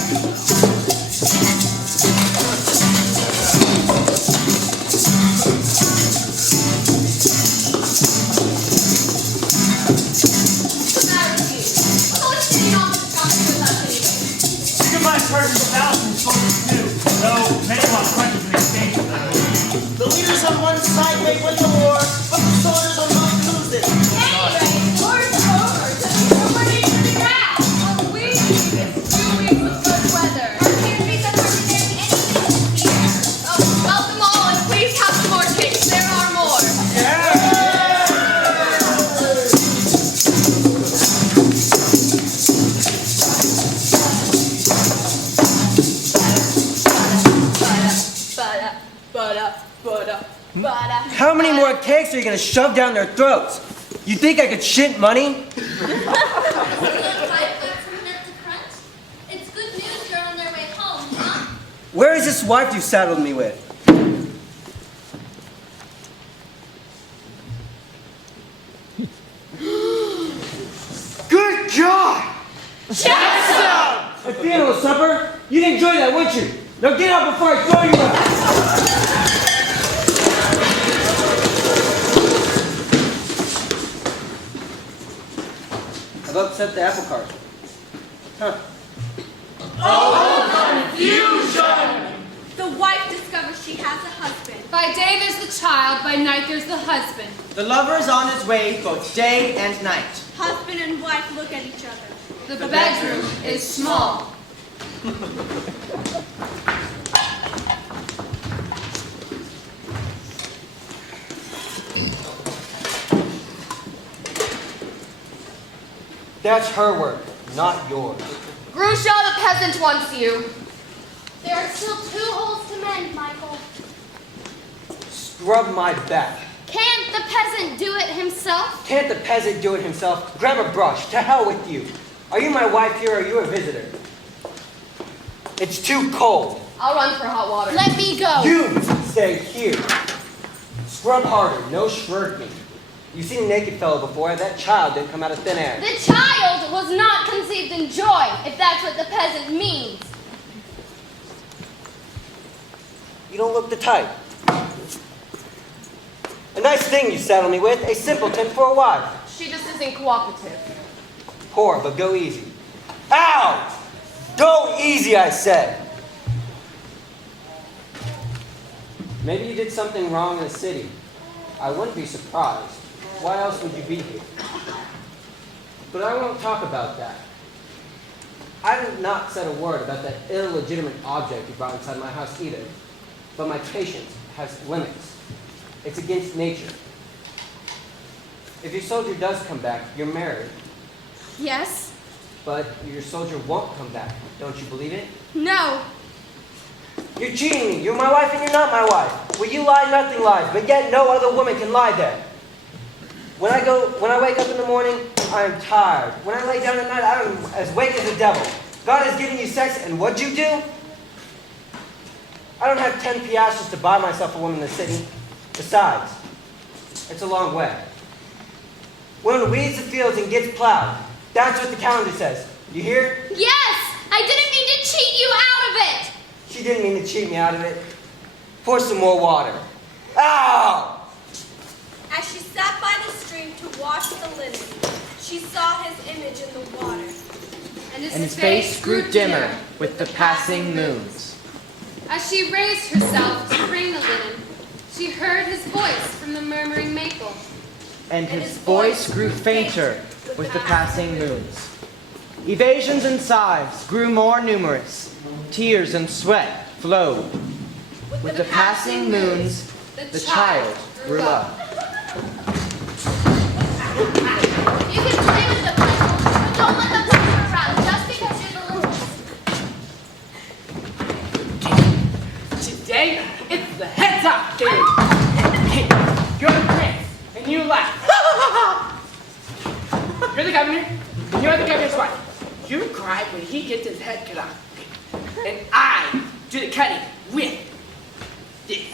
You can buy Persian thousands soldiers too, though many want French in exchange for them. The leaders on one side may win the war, but the soldiers on mine lose it. Anyway, the war's over. So nobody to the ground. Oh, it's 2 weeks of good weather. Our pantries are hardly bearing anything this year. Oh, welcome all, and please have some more cakes. There are more. How many more cakes are you going to shove down their throats? You think I could shit money? It's good news they're on their way home, huh? Where is this wife you saddled me with? Good job! A funeral supper? You didn't enjoy that, would you? Now get up before I throw you out! I've upset the apple cart. Huh. The wife discovers she has a husband. By day there's the child, by night there's the husband. The lover is on his way both day and night. Husband and wife look at each other. The bedroom is small. That's her work, not yours. Grusha the peasant wants you. There are still 2 holes to mend, Michael. Scrub my back. Can't the peasant do it himself? Can't the peasant do it himself? Grab a brush. To hell with you. Are you my wife here or are you a visitor? It's too cold. I'll run for hot water. Let me go. You stay here. Scrub harder, no shrug me. You've seen a naked fellow before, that child didn't come out of thin air. The child was not conceived in joy, if that's what the peasant means. You don't look the type. A nice thing you saddle me with, a simpleton for a wife. She just isn't cooperative. Poor, but go easy. Ow! Go easy, I said. Maybe you did something wrong in the city. I wouldn't be surprised. Why else would you be here? But I won't talk about that. I have not said a word about that illegitimate object you brought inside my house either. But my patience has limits. It's against nature. If your soldier does come back, you're married. Yes? But your soldier won't come back. Don't you believe it? No. You're cheating me. You're my wife and you're not my wife. Where you lie, nothing lies. But yet no other woman can lie there. When I wake up in the morning, I am tired. When I lay down at night, I am as wake as the devil. God has given you sex, and what'd you do? I don't have 10 piastres to buy myself a woman in the city. Besides, it's a long way. One weeds the fields and gets plowed. That's what the calendar says. You hear? Yes! I didn't mean to cheat you out of it! She didn't mean to cheat me out of it. Pour some more water. Ow! As she sat by the stream to wash the linen, she saw his image in the water. And his face grew dimmer with the passing moons. As she raised herself to bring the linen, she heard his voice from the murmuring maple. And his voice grew fainter with the passing moons. Evasions and sighs grew more numerous. Tears and sweat flowed. With the passing moons, the child grew up. You can play with them, Michael, but don't let them push you around just because you're the littlest. Today, it's the heads up game. Hey, you're the prince, and you laugh. You're the governor, and you're the governor's wife. You cry when he gets his head cut off. And I do the cutting with this.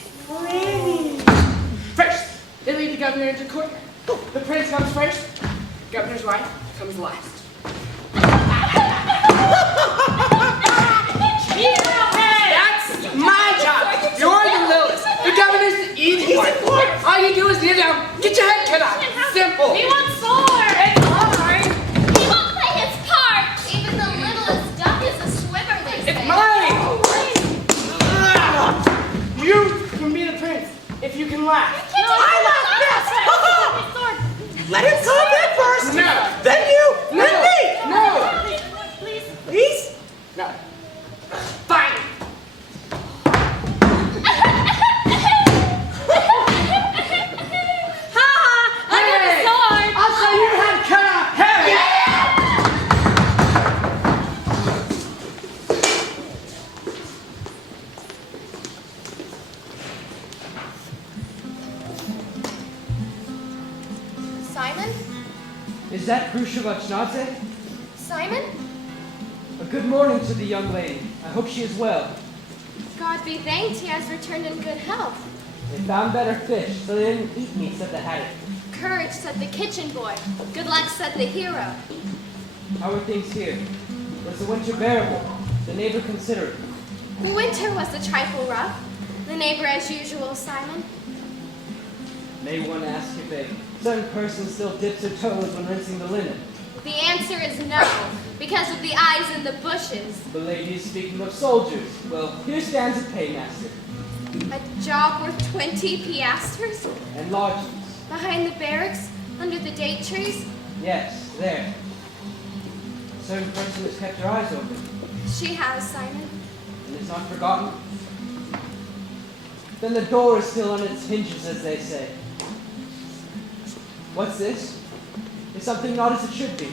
First, they lead the governor into court. The prince comes first. Governor's wife comes last. That's my job. You're the littlest. The governor's the easy part. All you do is kneel down, get your head cut off. Simple. He wants more. It's hard. He won't play his part. Even the littlest duck is a swimmer, they say. It's mine. You can be the prince if you can laugh. I laugh best! Let him come in first! No. Then you! No. Then me! No. Please. Please? No. Fine. I got the sword. I'll show you how to cut off heads. Simon? Is that Khrushchevachnadze? Simon? A good morning to the young lady. I hope she is well. God be thanked he has returned in good health. They found better fish, so they didn't eat me, said the haddock. Courage, said the kitchen boy. Good luck, said the hero. How are things here? Was the winter bearable? The neighbor considerate? The winter was a trifle rough. The neighbor as usual, Simon. May one ask if a certain person still dips her toes when rinsing the linen? The answer is no, because of the eyes in the bushes. The lady is speaking of soldiers. Well, here stands a paymaster. A job worth 20 piastres? And lodgings. Behind the barracks? Under the date trees? Yes, there. A certain person has kept her eyes open. She has, Simon. And is not forgotten. Then the door is still on its hinges, as they say. What's this? Is something not as it should be?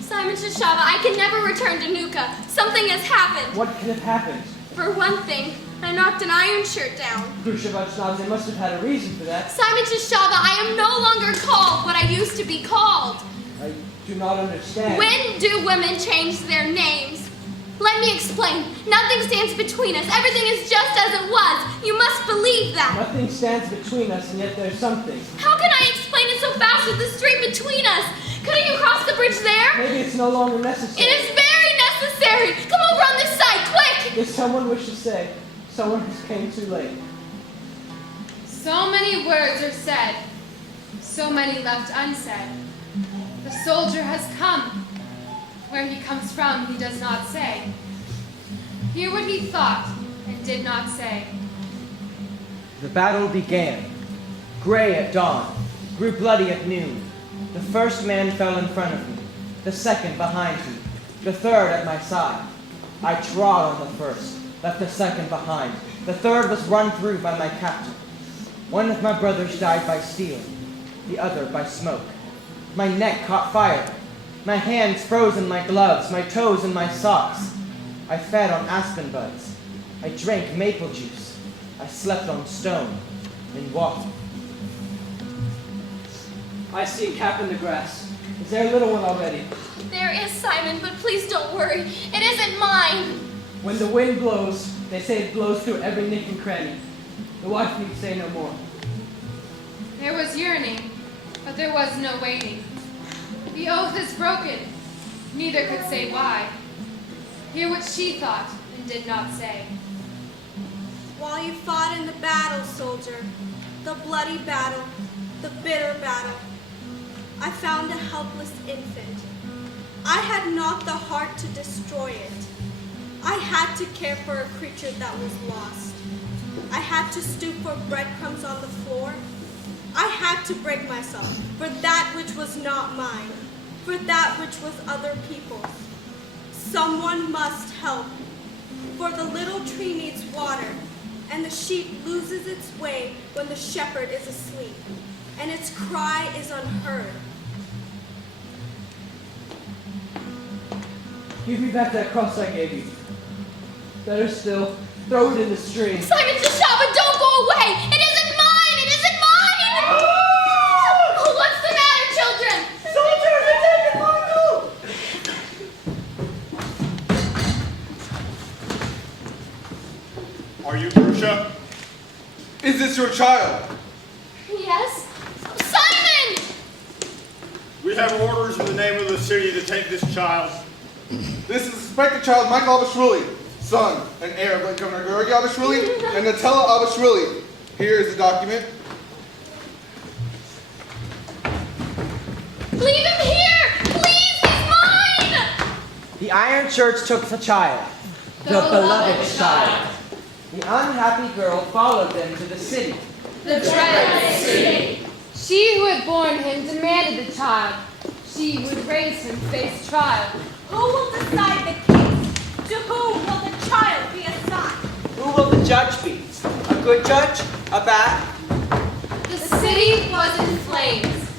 Simon Shashava, I can never return to Nuka. Something has happened. What could have happened? For one thing, I knocked an iron shirt down. Khrushchevachnadze must have had a reason for that. Simon Shashava, I am no longer called what I used to be called. I do not understand. When do women change their names? Let me explain. Nothing stands between us. Everything is just as it was. You must believe that. Nothing stands between us, and yet there's something. How can I explain it so fast with the street between us? Couldn't you cross the bridge there? Maybe it's no longer necessary. It is very necessary. Come over on this side, quick! There's someone wish to say. Someone who's came too late. So many words are said, so many left unsaid. The soldier has come. Where he comes from, he does not say. Hear what he thought and did not say. The battle began. Gray at dawn, grew bloody at noon. The first man fell in front of me, the second behind me, the third at my side. I trod on the first, left the second behind. The third was run through by my captain. One of my brothers died by steel, the other by smoke. My neck caught fire. My hands froze in my gloves, my toes in my socks. I fed on aspen buds. I drank maple juice. I slept on stone and water. I see a cap in the grass. Is there a little one already? There is, Simon, but please don't worry. It isn't mine. When the wind blows, they say it blows through every nick and cranny. The wife need say no more. There was yearning, but there was no waiting. The oath is broken. Neither could say why. Hear what she thought and did not say. While you fought in the battle, soldier, the bloody battle, the bitter battle, I found a helpless infant. I had not the heart to destroy it. I had to care for a creature that was lost. I had to stoop for breadcrumbs on the floor. I had to break myself for that which was not mine, for that which was other people's. Someone must help, for the little tree needs water, and the sheep loses its way when the shepherd is asleep, and its cry is unheard. Give me back that cross I gave you. Better still, throw it in the stream. Simon, just stop it. Don't go away. It isn't mine. It isn't mine. Oh, what's the matter, children? Soldiers are taking Michael! Are you Grusha? Is this your child? Yes. Simon! We have orders in the name of the city to take this child. This is the suspected child, Michael Abishwili, son and heir of late Governor Georgi Abishwili and Natella Abishwili. Here is the document. Leave him here! Please, he's mine! The Iron Church took the child, the beloved child. The unhappy girl followed them to the city, The dreaded city. She who had borne him demanded the child. She would raise him face trial. Who will decide the case? To whom will the child be assigned? Who will the judge be? A good judge? A bad? The city was in flames.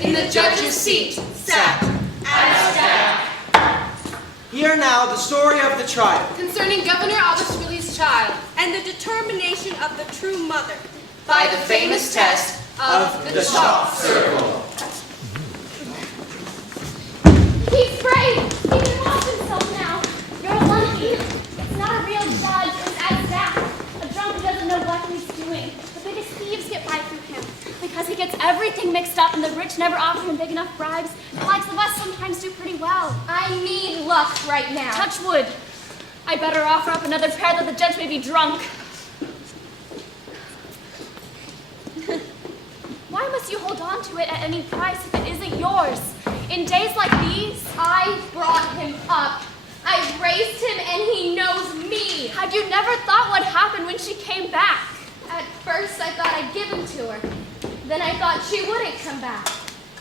In the judge's seat sat Aztec. Hear now the story of the trial. Concerning Governor Abishwili's child. And the determination of the true mother. By the famous test of the chalk circle. He's brave. He can watch himself now. You're lucky. It's not a real judge. It's Aztec. A drunk who doesn't know what he's doing. The biggest thieves get by through him. Because he gets everything mixed up and the rich never offer him big enough bribes. The likes of us sometimes do pretty well. I need luck right now. Touch wood. I better offer up another prayer that the judge may be drunk. Why must you hold on to it at any price if it isn't yours? In days like these, I brought him up. I raised him and he knows me. Had you never thought what happened when she came back? At first I thought I'd give him to her. Then I thought she wouldn't come back.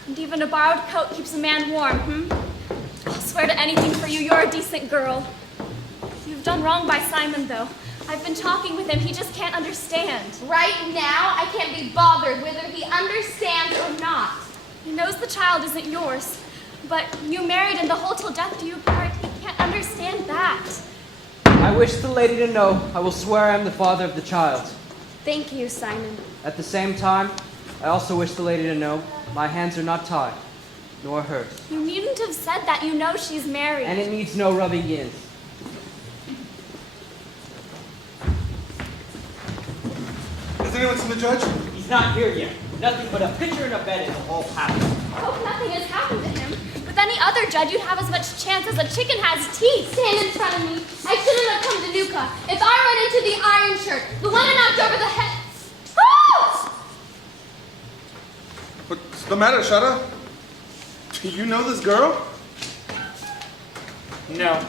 And even a borrowed coat keeps a man warm, I'll swear to anything for you. You're a decent girl. You've done wrong by Simon, though. I've been talking with him. He just can't understand. Right now, I can't be bothered whether he understands or not. He knows the child isn't yours. But you married and the whole till death do you part. He can't understand that. I wish the lady to know. I will swear I am the father of the child. Thank you, Simon. At the same time, I also wish the lady to know my hands are not tied, nor hers. You needn't have said that. You know she's married. And it needs no rubbing in. anyone seen the judge? He's not here yet. Nothing but a pitcher and a bed in the whole house. I hope nothing has happened to him. With any other judge, you'd have as much chance as a chicken has teeth. Stand in front of me. I shouldn't have come to Nuka. If I run into the iron shirt, the one that knocked over the head. Oh! What's the matter, Shada? Do you know this girl? No.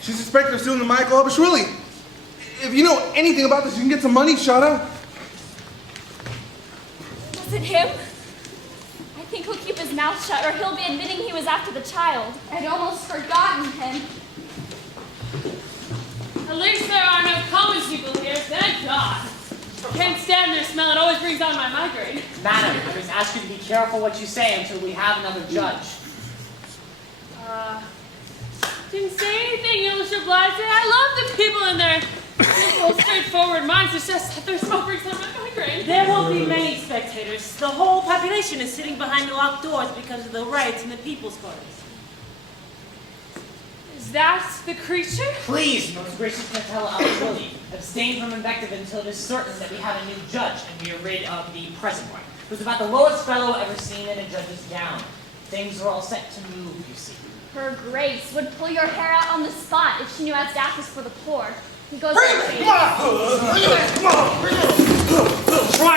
She's suspected of stealing the Michael Abishwili. If you know anything about this, you can get some money, Shada. Was it him? I think he'll keep his mouth shut or he'll be admitting he was after the child. I'd almost forgotten him. At least there are no common people here, thank God. I can't stand their smell, it always brings on my migraine. Madam, I just ask you to be careful what you say until we have another judge. Didn't say anything, Your Blase. I love the people in there. Simple, straightforward minds. It's just that their smoke brings on my migraine. There won't be many spectators. The whole population is sitting behind the locked doors because of the riots in the People's Quarters. Is that the creature? Please, most gracious Nutella Abishwili, abstain from invective until it is certain that we have a new judge and we are rid of the present one, who's about the lowest fellow ever seen in a judge's gown. Things are all set to move, you see. Her Grace would pull your hair out on the spot if she knew Asdaq was for the poor. He goes Trying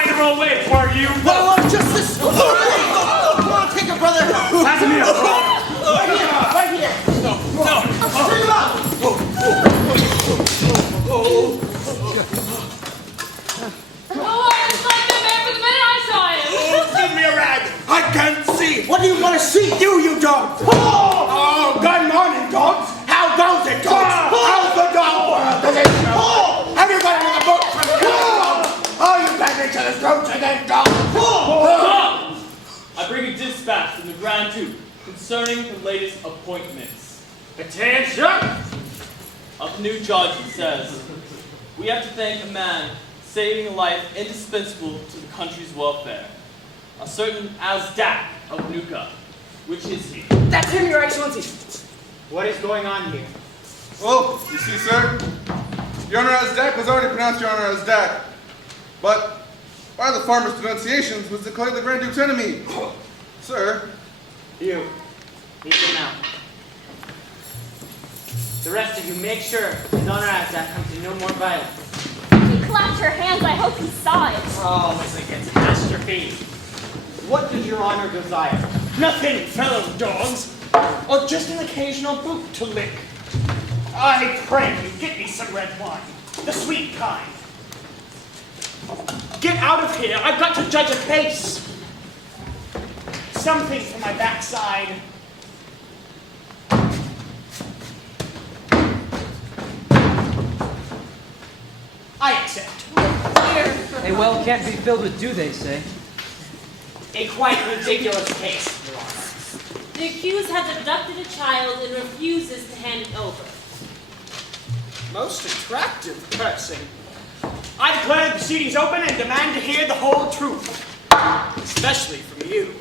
to roll away, are you? Well, justice! Come on, take it, brother! Pass me up, Right here! Right here! No! String him up! Oh, it's like the man for the minute I saw him. Give me a rag! I can't see! What do you want to see? You dog! Oh, good morning, dogs! How goes it, dogs? How's the dog world? Does it know? Have you got another book from the dogs? Oh, you bend me to the throat to them, dogs! I bring a dispatch from the Grand Duke concerning the latest appointments. Attention! Of the new judge, it says, we have to thank a man saving a life indispensable to the country's welfare. A certain Asdaq of Nuka. Which is he? That's him, Your Excellency. What is going on here? Well, you see, sir, Your Honor Asdaq was already pronounced Your Honor Asdaq. But by the farmer's denunciations was declared the Grand Duke's enemy. Sir. You. Leave him out. The rest of you, make sure His Honor Asdaq comes to no more violence. He clapped her hands. I hope he saw it. Oh, it's like it's masterpiece. What does Your Honor desire? Nothing, fellow dogs, or just an occasional boot to lick. I pray you get me some red wine, the sweet kind. Get out of here, I've got to judge a case. Something for my backside. I accept. A well can't be filled with dew, they say. A quite ridiculous case, Your Honor. The accused has abducted a child and refuses to hand it over. Most attractive person. I declare the proceedings open and demand to hear the whole truth. Especially from you.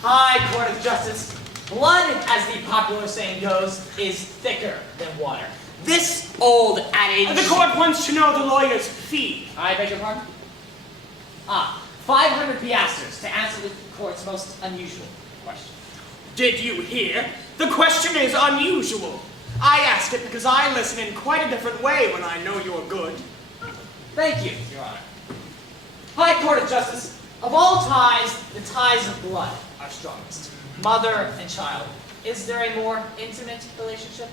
High Court of Justice. Blood, as the popular saying goes, is thicker than water. This old adage... The court wants to know the lawyer's fee. I beg your pardon? 500 piastres to answer the court's most unusual question. Did you hear? The question is unusual. I ask it because I listen in quite a different way when I know you're good. Thank you, Your Honor. High Court of Justice, of all ties, the ties of blood are strongest. Mother and child. Is there a more intimate relationship?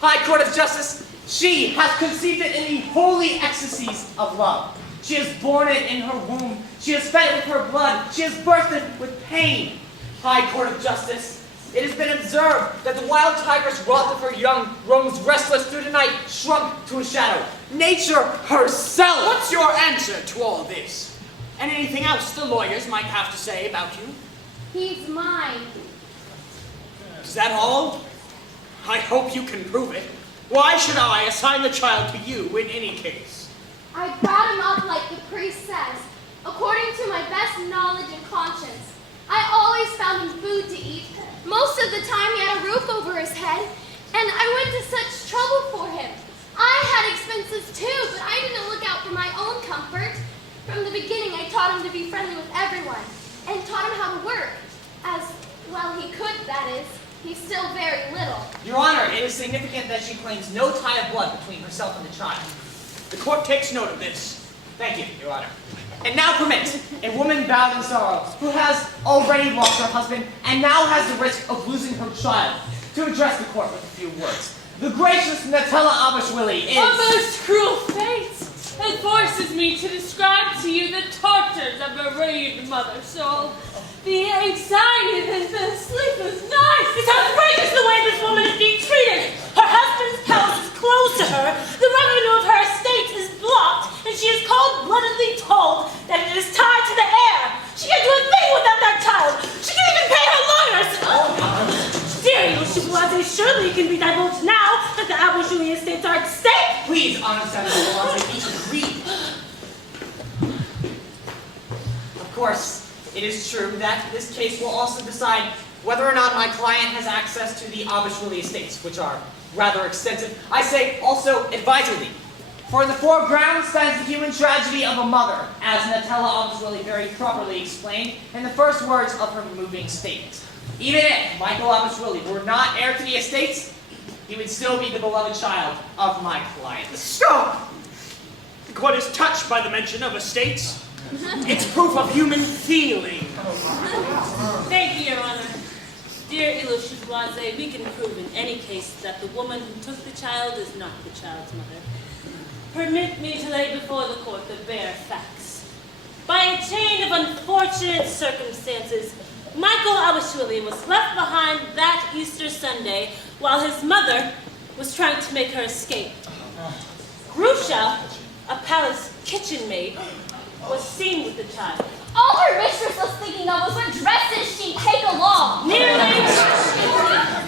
High Court of Justice, she has conceived it in the holy ecstasies of love. She has borne it in her womb. She has fed it with her blood. She has birthed it with pain. High Court of Justice, it has been observed that the wild tigress wroth of her young roams restless through the night, shrunk to a shadow. Nature herself! What's your answer to all this? And anything else the lawyers might have to say about you? He's mine. Is that all? I hope you can prove it. Why should I assign the child to you in any case? I brought him up like the priest says, according to my best knowledge and conscience. I always found him food to eat. Most of the time he had a roof over his head, and I went to such trouble for him. I princesses too, but I didn't look out for my own comfort. From the beginning, I taught him to be friendly with everyone, and taught him how to work. As well he could, that is. He's still very little. Your Honor, it is significant that she claims no tie of blood between herself and the child. The court takes note of this. Thank you, Your Honor. And now permit a woman bowed in sorrow, who has already lost her husband and now has the risk of losing her child, to address the court with a few words. The gracious Natella Abishwili is... A most cruel fate. It forces me to describe to you the tortures of a bereaved mother's soul. The anxiety, the sleepless nights. It's outrageous the way this woman is being treated. Her husband's palace is closed to her, the revenue of her estate is blocked, and she is cold-bloodedly told that it is tied to the heir. She can't do a thing without that child. She can't even pay her lawyers. Dear Yoshibulate, surely it can be divulged now that the Abishwili estates are at stake. Please, Honest Abishwili, be agreed. Of course, it is true that this case will also decide whether or not my client has access to the Abishwili estates, which are rather extensive. I say also advisedly. For in the foreground stands the human tragedy of a mother, as Natella Abishwili very properly explained in the first words of her moving statement. Even if Michael Abishwili were not heir to the estates, he would still be the beloved child of my client. Stop! The court is touched by the mention of estates. It's proof of human feeling. Thank you, Your Honor. Dear Iloshibulate, we can prove in any case that the woman who took the child is not the child's mother. Permit me to lay before the court the bare facts. By a chain of unfortunate circumstances, Michael Abishwili was left behind that Easter Sunday while his mother was trying to make her escape. Grusha, a palace kitchen maid, was seen with the child. All her mistress was thinking of was what dresses she'd take along. Nearly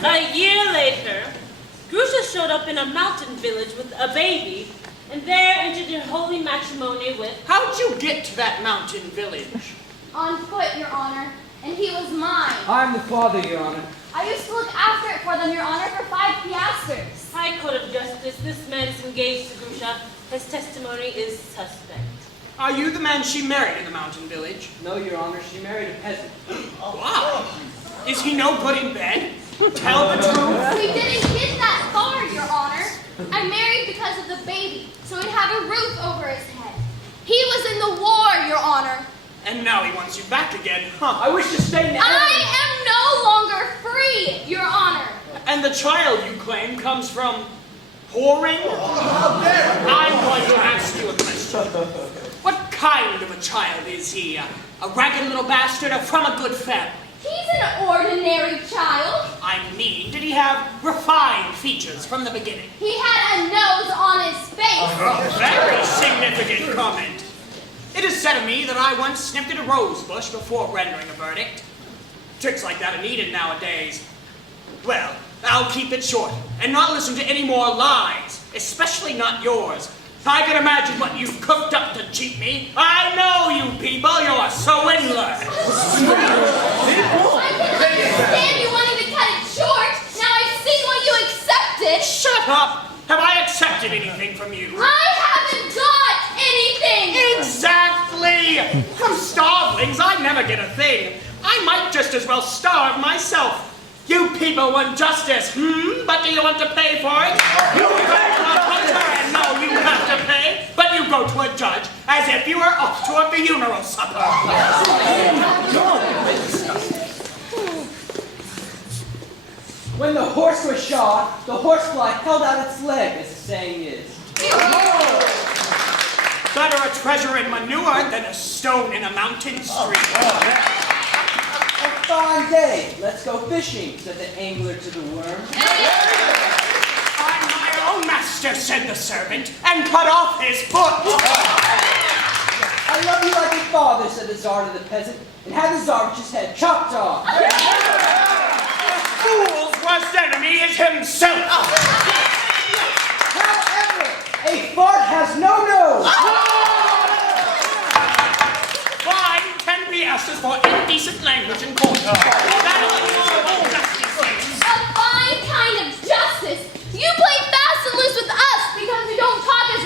a year later, Grusha showed up in a mountain village with a baby, and there entered in holy matrimony with... How'd you get to that mountain village? On foot, Your Honor, and he was mine. I'm the father, Your Honor. I used to look after it for them, Your Honor, for 5 piastres. High Court of Justice, this man is engaged to Grusha. His testimony is suspect. Are you the man she married in the mountain village? No, Your Honor, she married a peasant. Wow! Is he no good in bed? Tell the truth. We didn't get that far, Your Honor. I married because of the baby, so he'd have a roof over his head. He was in the war, Your Honor. And now he wants you back again, huh? I wish to stay now. I am no longer free, Your Honor. And the child you claim comes from whoring? I'm going to ask you a question. What kind of a child is he? A ragged little bastard or from a good family? He's an ordinary child. I mean, did he have refined features from the beginning? He had a nose on his face. Very significant comment. It is said of me that I once sniffed at a rose bush before rendering a verdict. Tricks like that are needed nowadays. Well, I'll keep it short and not listen to any more lies, especially not yours. I can imagine what you've cooked up to cheat me. I know you people, you're so inland. I can understand you wanting to cut it short. Now I've seen what you accepted. Shut up! Have I accepted anything from you? I haven't got anything. Exactly! From starvelings, I never get a thing. I might just as well starve myself. You people want justice, but do you want to pay for it? You go to a butcher and know you have to pay, but you go to a judge as if you were off to a funeral supper. When the horse was shod, the horsefly held out its leg, as the saying is. Better a treasure in manure than a stone in a mountain stream. A fine day. Let's go fishing, said the angler to the worm. I'm my own master, said the servant, and cut off his foot. I love you like a father, said the Tsar to the peasant, and had the Tsar's head chopped off. Fool's worst enemy is himself. However, a fart has no nose. Fine, 10 piastres for indecent language in court. A fine kind of justice. You play fast and loose with us because we don't talk as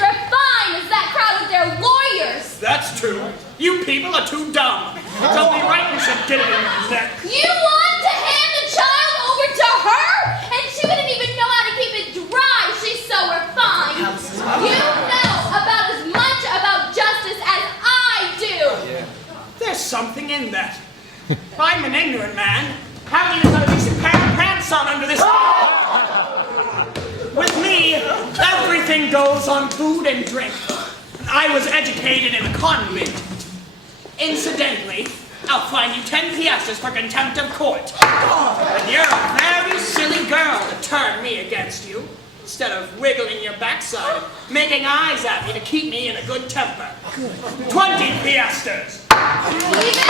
people are too dumb. It's only right you should get it in your neck. You want to hand the child over to her? And she wouldn't even know how to keep it dry. She's so refined. You know about as much about justice as I do. There's something in that. I'm an ignorant man. Haven't even got a decent pair of pants on under this. With me, everything goes on food and drink. I was educated in a convent. Incidentally, I'll fine you 10 piastres for contempt of court. And you're a very silly girl to turn me against you, instead of wiggling your backside and making eyes at me to keep me in a good temper. 20 piastres. Even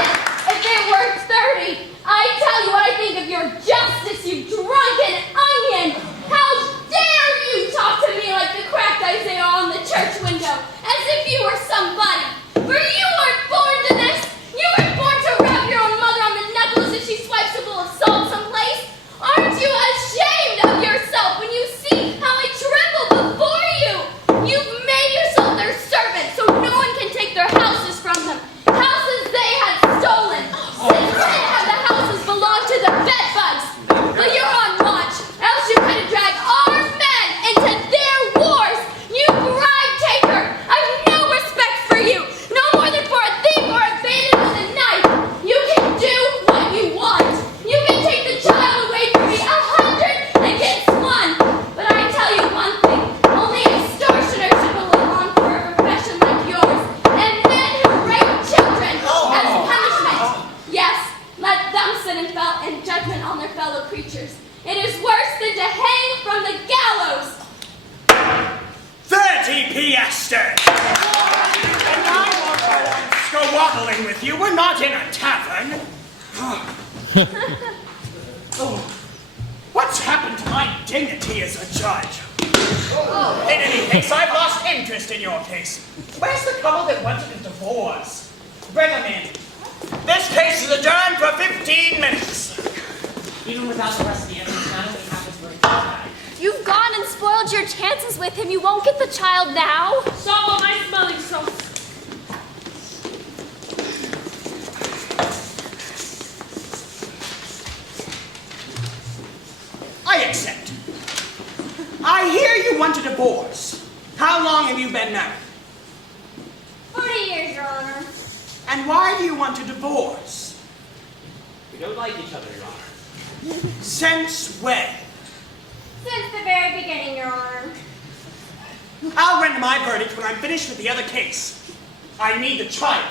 if it were 30, I tell you what I think of your justice, you drunken onion! How dare you talk to me like the cracked Isaiah on the church window, as if you were somebody! For you weren't born to this! You weren't born to rub your own mother on the knuckles as she swipes a bowl of salt someplace! Aren't you ashamed of yourself when you see how I tremble before you? You've made yourself their servant so no one can take their houses from them. Houses they had stolen. Since when have the houses belonged to the bedbugs? But you're on watch, else you could have dragged our men into their wars. You bribe taker! I've no respect for you, no more than for a thief or a bandit with a knife. You can do what you want. You can take the child away from me 100 against 1. But I tell you one thing, only extortioners should belong for a profession like yours, and men who rape children as punishment. Yes, let them sit in judgment on their fellow creatures. It is worse than to hang from the gallows. 30 piastres! And I won't go on skewaddling with you. We're not in a tavern. Oh, what's happened to my dignity as a judge? In any case, I've lost interest in your case. Where's the couple that wanted a divorce? Bring them in. This case is adjourned for 15 minutes. Even without the rest of the evidence, none of it happens very fast. You've gone and spoiled your chances with him. You won't get the child now. Stop, am I smelling so? I accept. I hear you want a divorce. How long have you been married? 40 years, Your Honor. And why do you want a divorce? We don't like each other, Your Honor. Since when? Since the very beginning, Your Honor. I'll render my verdict when I'm finished with the other case. I need the child.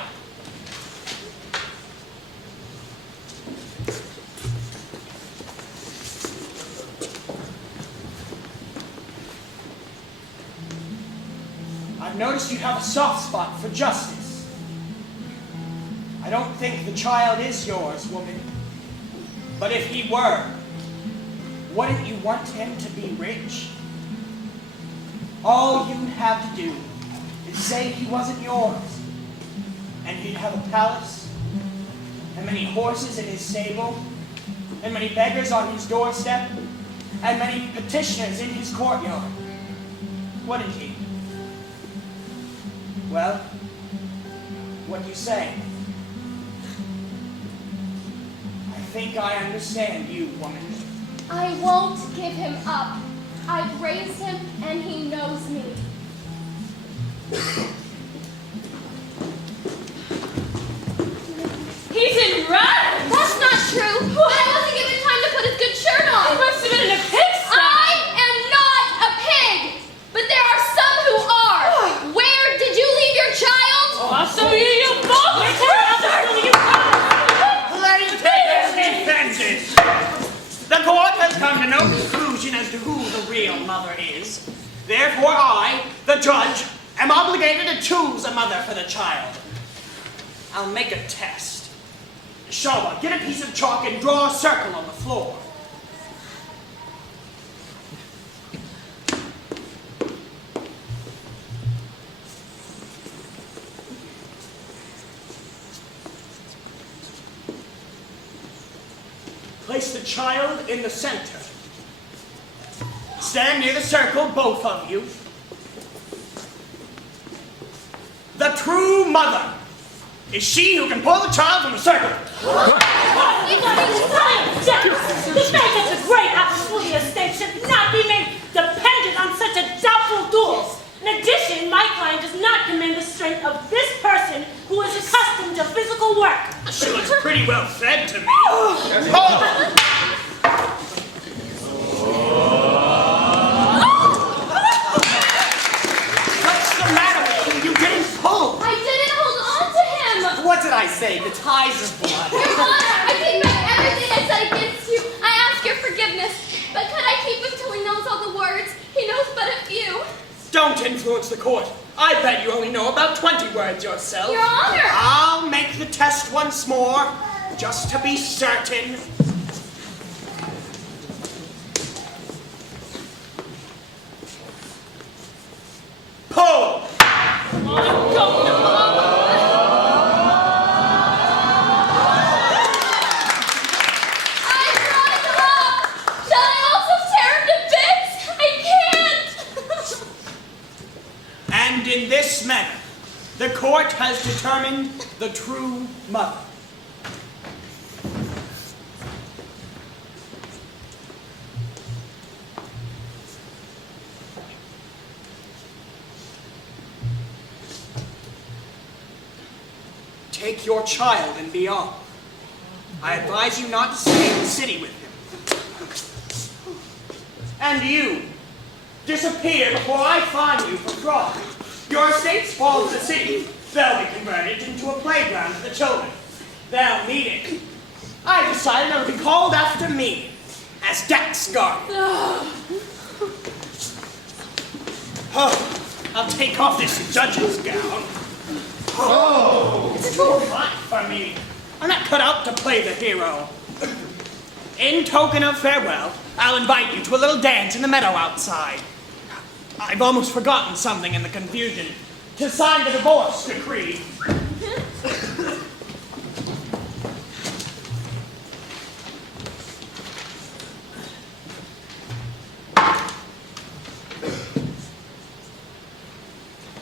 I've noticed you have a soft spot for justice. I don't think the child is yours, woman. But if he were, wouldn't you want him to be rich? All you'd have to do is say he wasn't yours, and he'd have a palace, and many horses in his stable, and many beggars on his doorstep, and many petitioners in his courtyard. Wouldn't he? Well, what do you say? I think I understand you, woman. I won't give him up. I've raised him, and he knows me. He's in rags! That's not true. But I wasn't given time to put his good shirt on. He must have been in a pigsty. I am not a pig, but there are some who are. Where did you leave your child? Oh, I'll show you, you bastard! Plaintiff is defended. The court has come to no conclusion as to who the real mother is. Therefore I, the judge, am obligated to choose a mother for the child. I'll make a test. Shawa, get a piece of chalk and draw a circle on the floor. Place the child in the center. Stand near the circle, both of you. The true mother is she who can pull the child from the circle. You gotta be silent, Jack. The fact that the great Apple estate should not be made dependent on such a doubtful duel. In addition, my client does not command the strength of this person who is accustomed to physical work. She looks pretty well fed to me. What's the matter with you? You didn't pull. I didn't hold on to him. What did I say? The ties of blood. Your Honor, I take back everything I said against you. I ask your forgiveness. But could I keep him till he knows all the words? He knows but a few. Don't influence the court. I bet you only know about 20 words yourself. Your Honor! I'll make the test once more, just to be certain. Pull! And in this manner, the court has determined the true mother. Take your child and be off. I advise you not to stay in the city with him. And you, disappear before I fine you for fraud. Your estates fall to the city. They'll be converted into a playground for the children. They'll need it. I decided it'll be called after me, as Dak's guardian. Oh, I'll take off this judge's gown. Oh, it's too hot for me. I'm not cut out to play the hero. In token of farewell, I'll invite you to a little dance in the meadow outside. I've almost forgotten something in the confusion. To sign the divorce decree.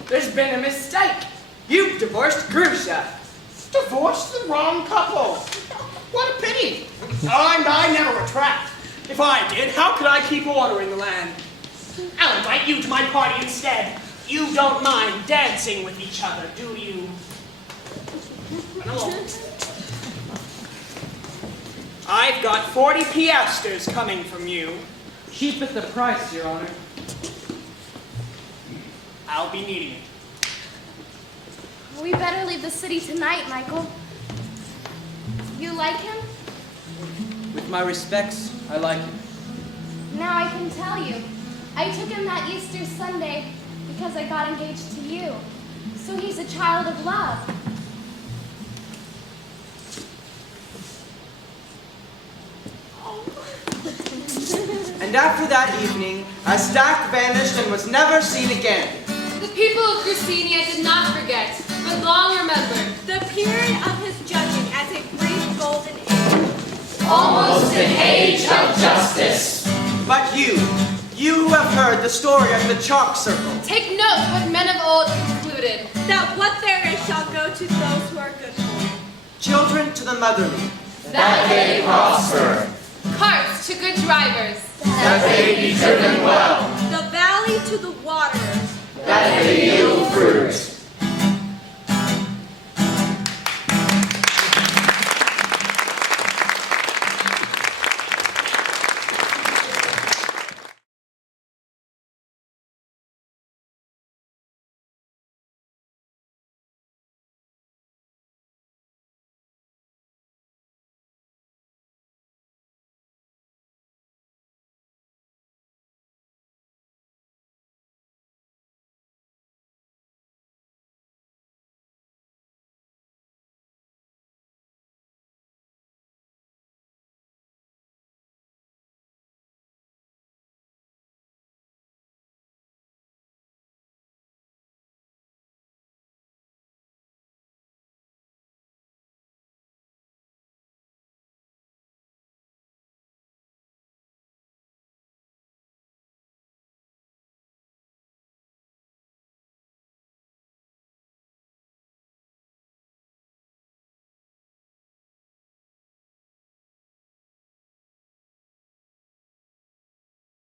There's been a mistake. You've divorced Grusha. Divorced the wrong couple. What a pity. I never retract. If I did, how could I keep order in the land? I'll invite you to my party instead. You don't mind dancing with each other, do you? Run along. I've got 40 piastres coming from you. Cheap at the price, Your Honor. I'll be needing it. We better leave the city tonight, Michael. You like him? With my respects, I like him. Now I can tell you. I took him that Easter Sunday because I got engaged to you. So he's a child of love. And after that evening, Azdak vanished and was never seen again. The people of Crucenia did not forget, but long remembered the period of his judging as a brief golden age. Almost an age of justice. But you who have heard the story of the chalk circle. Take note what men of old concluded. That what there is shall go to those who are good for it. Children to the motherly. That they prosper. Carts to good drivers. That they be driven well.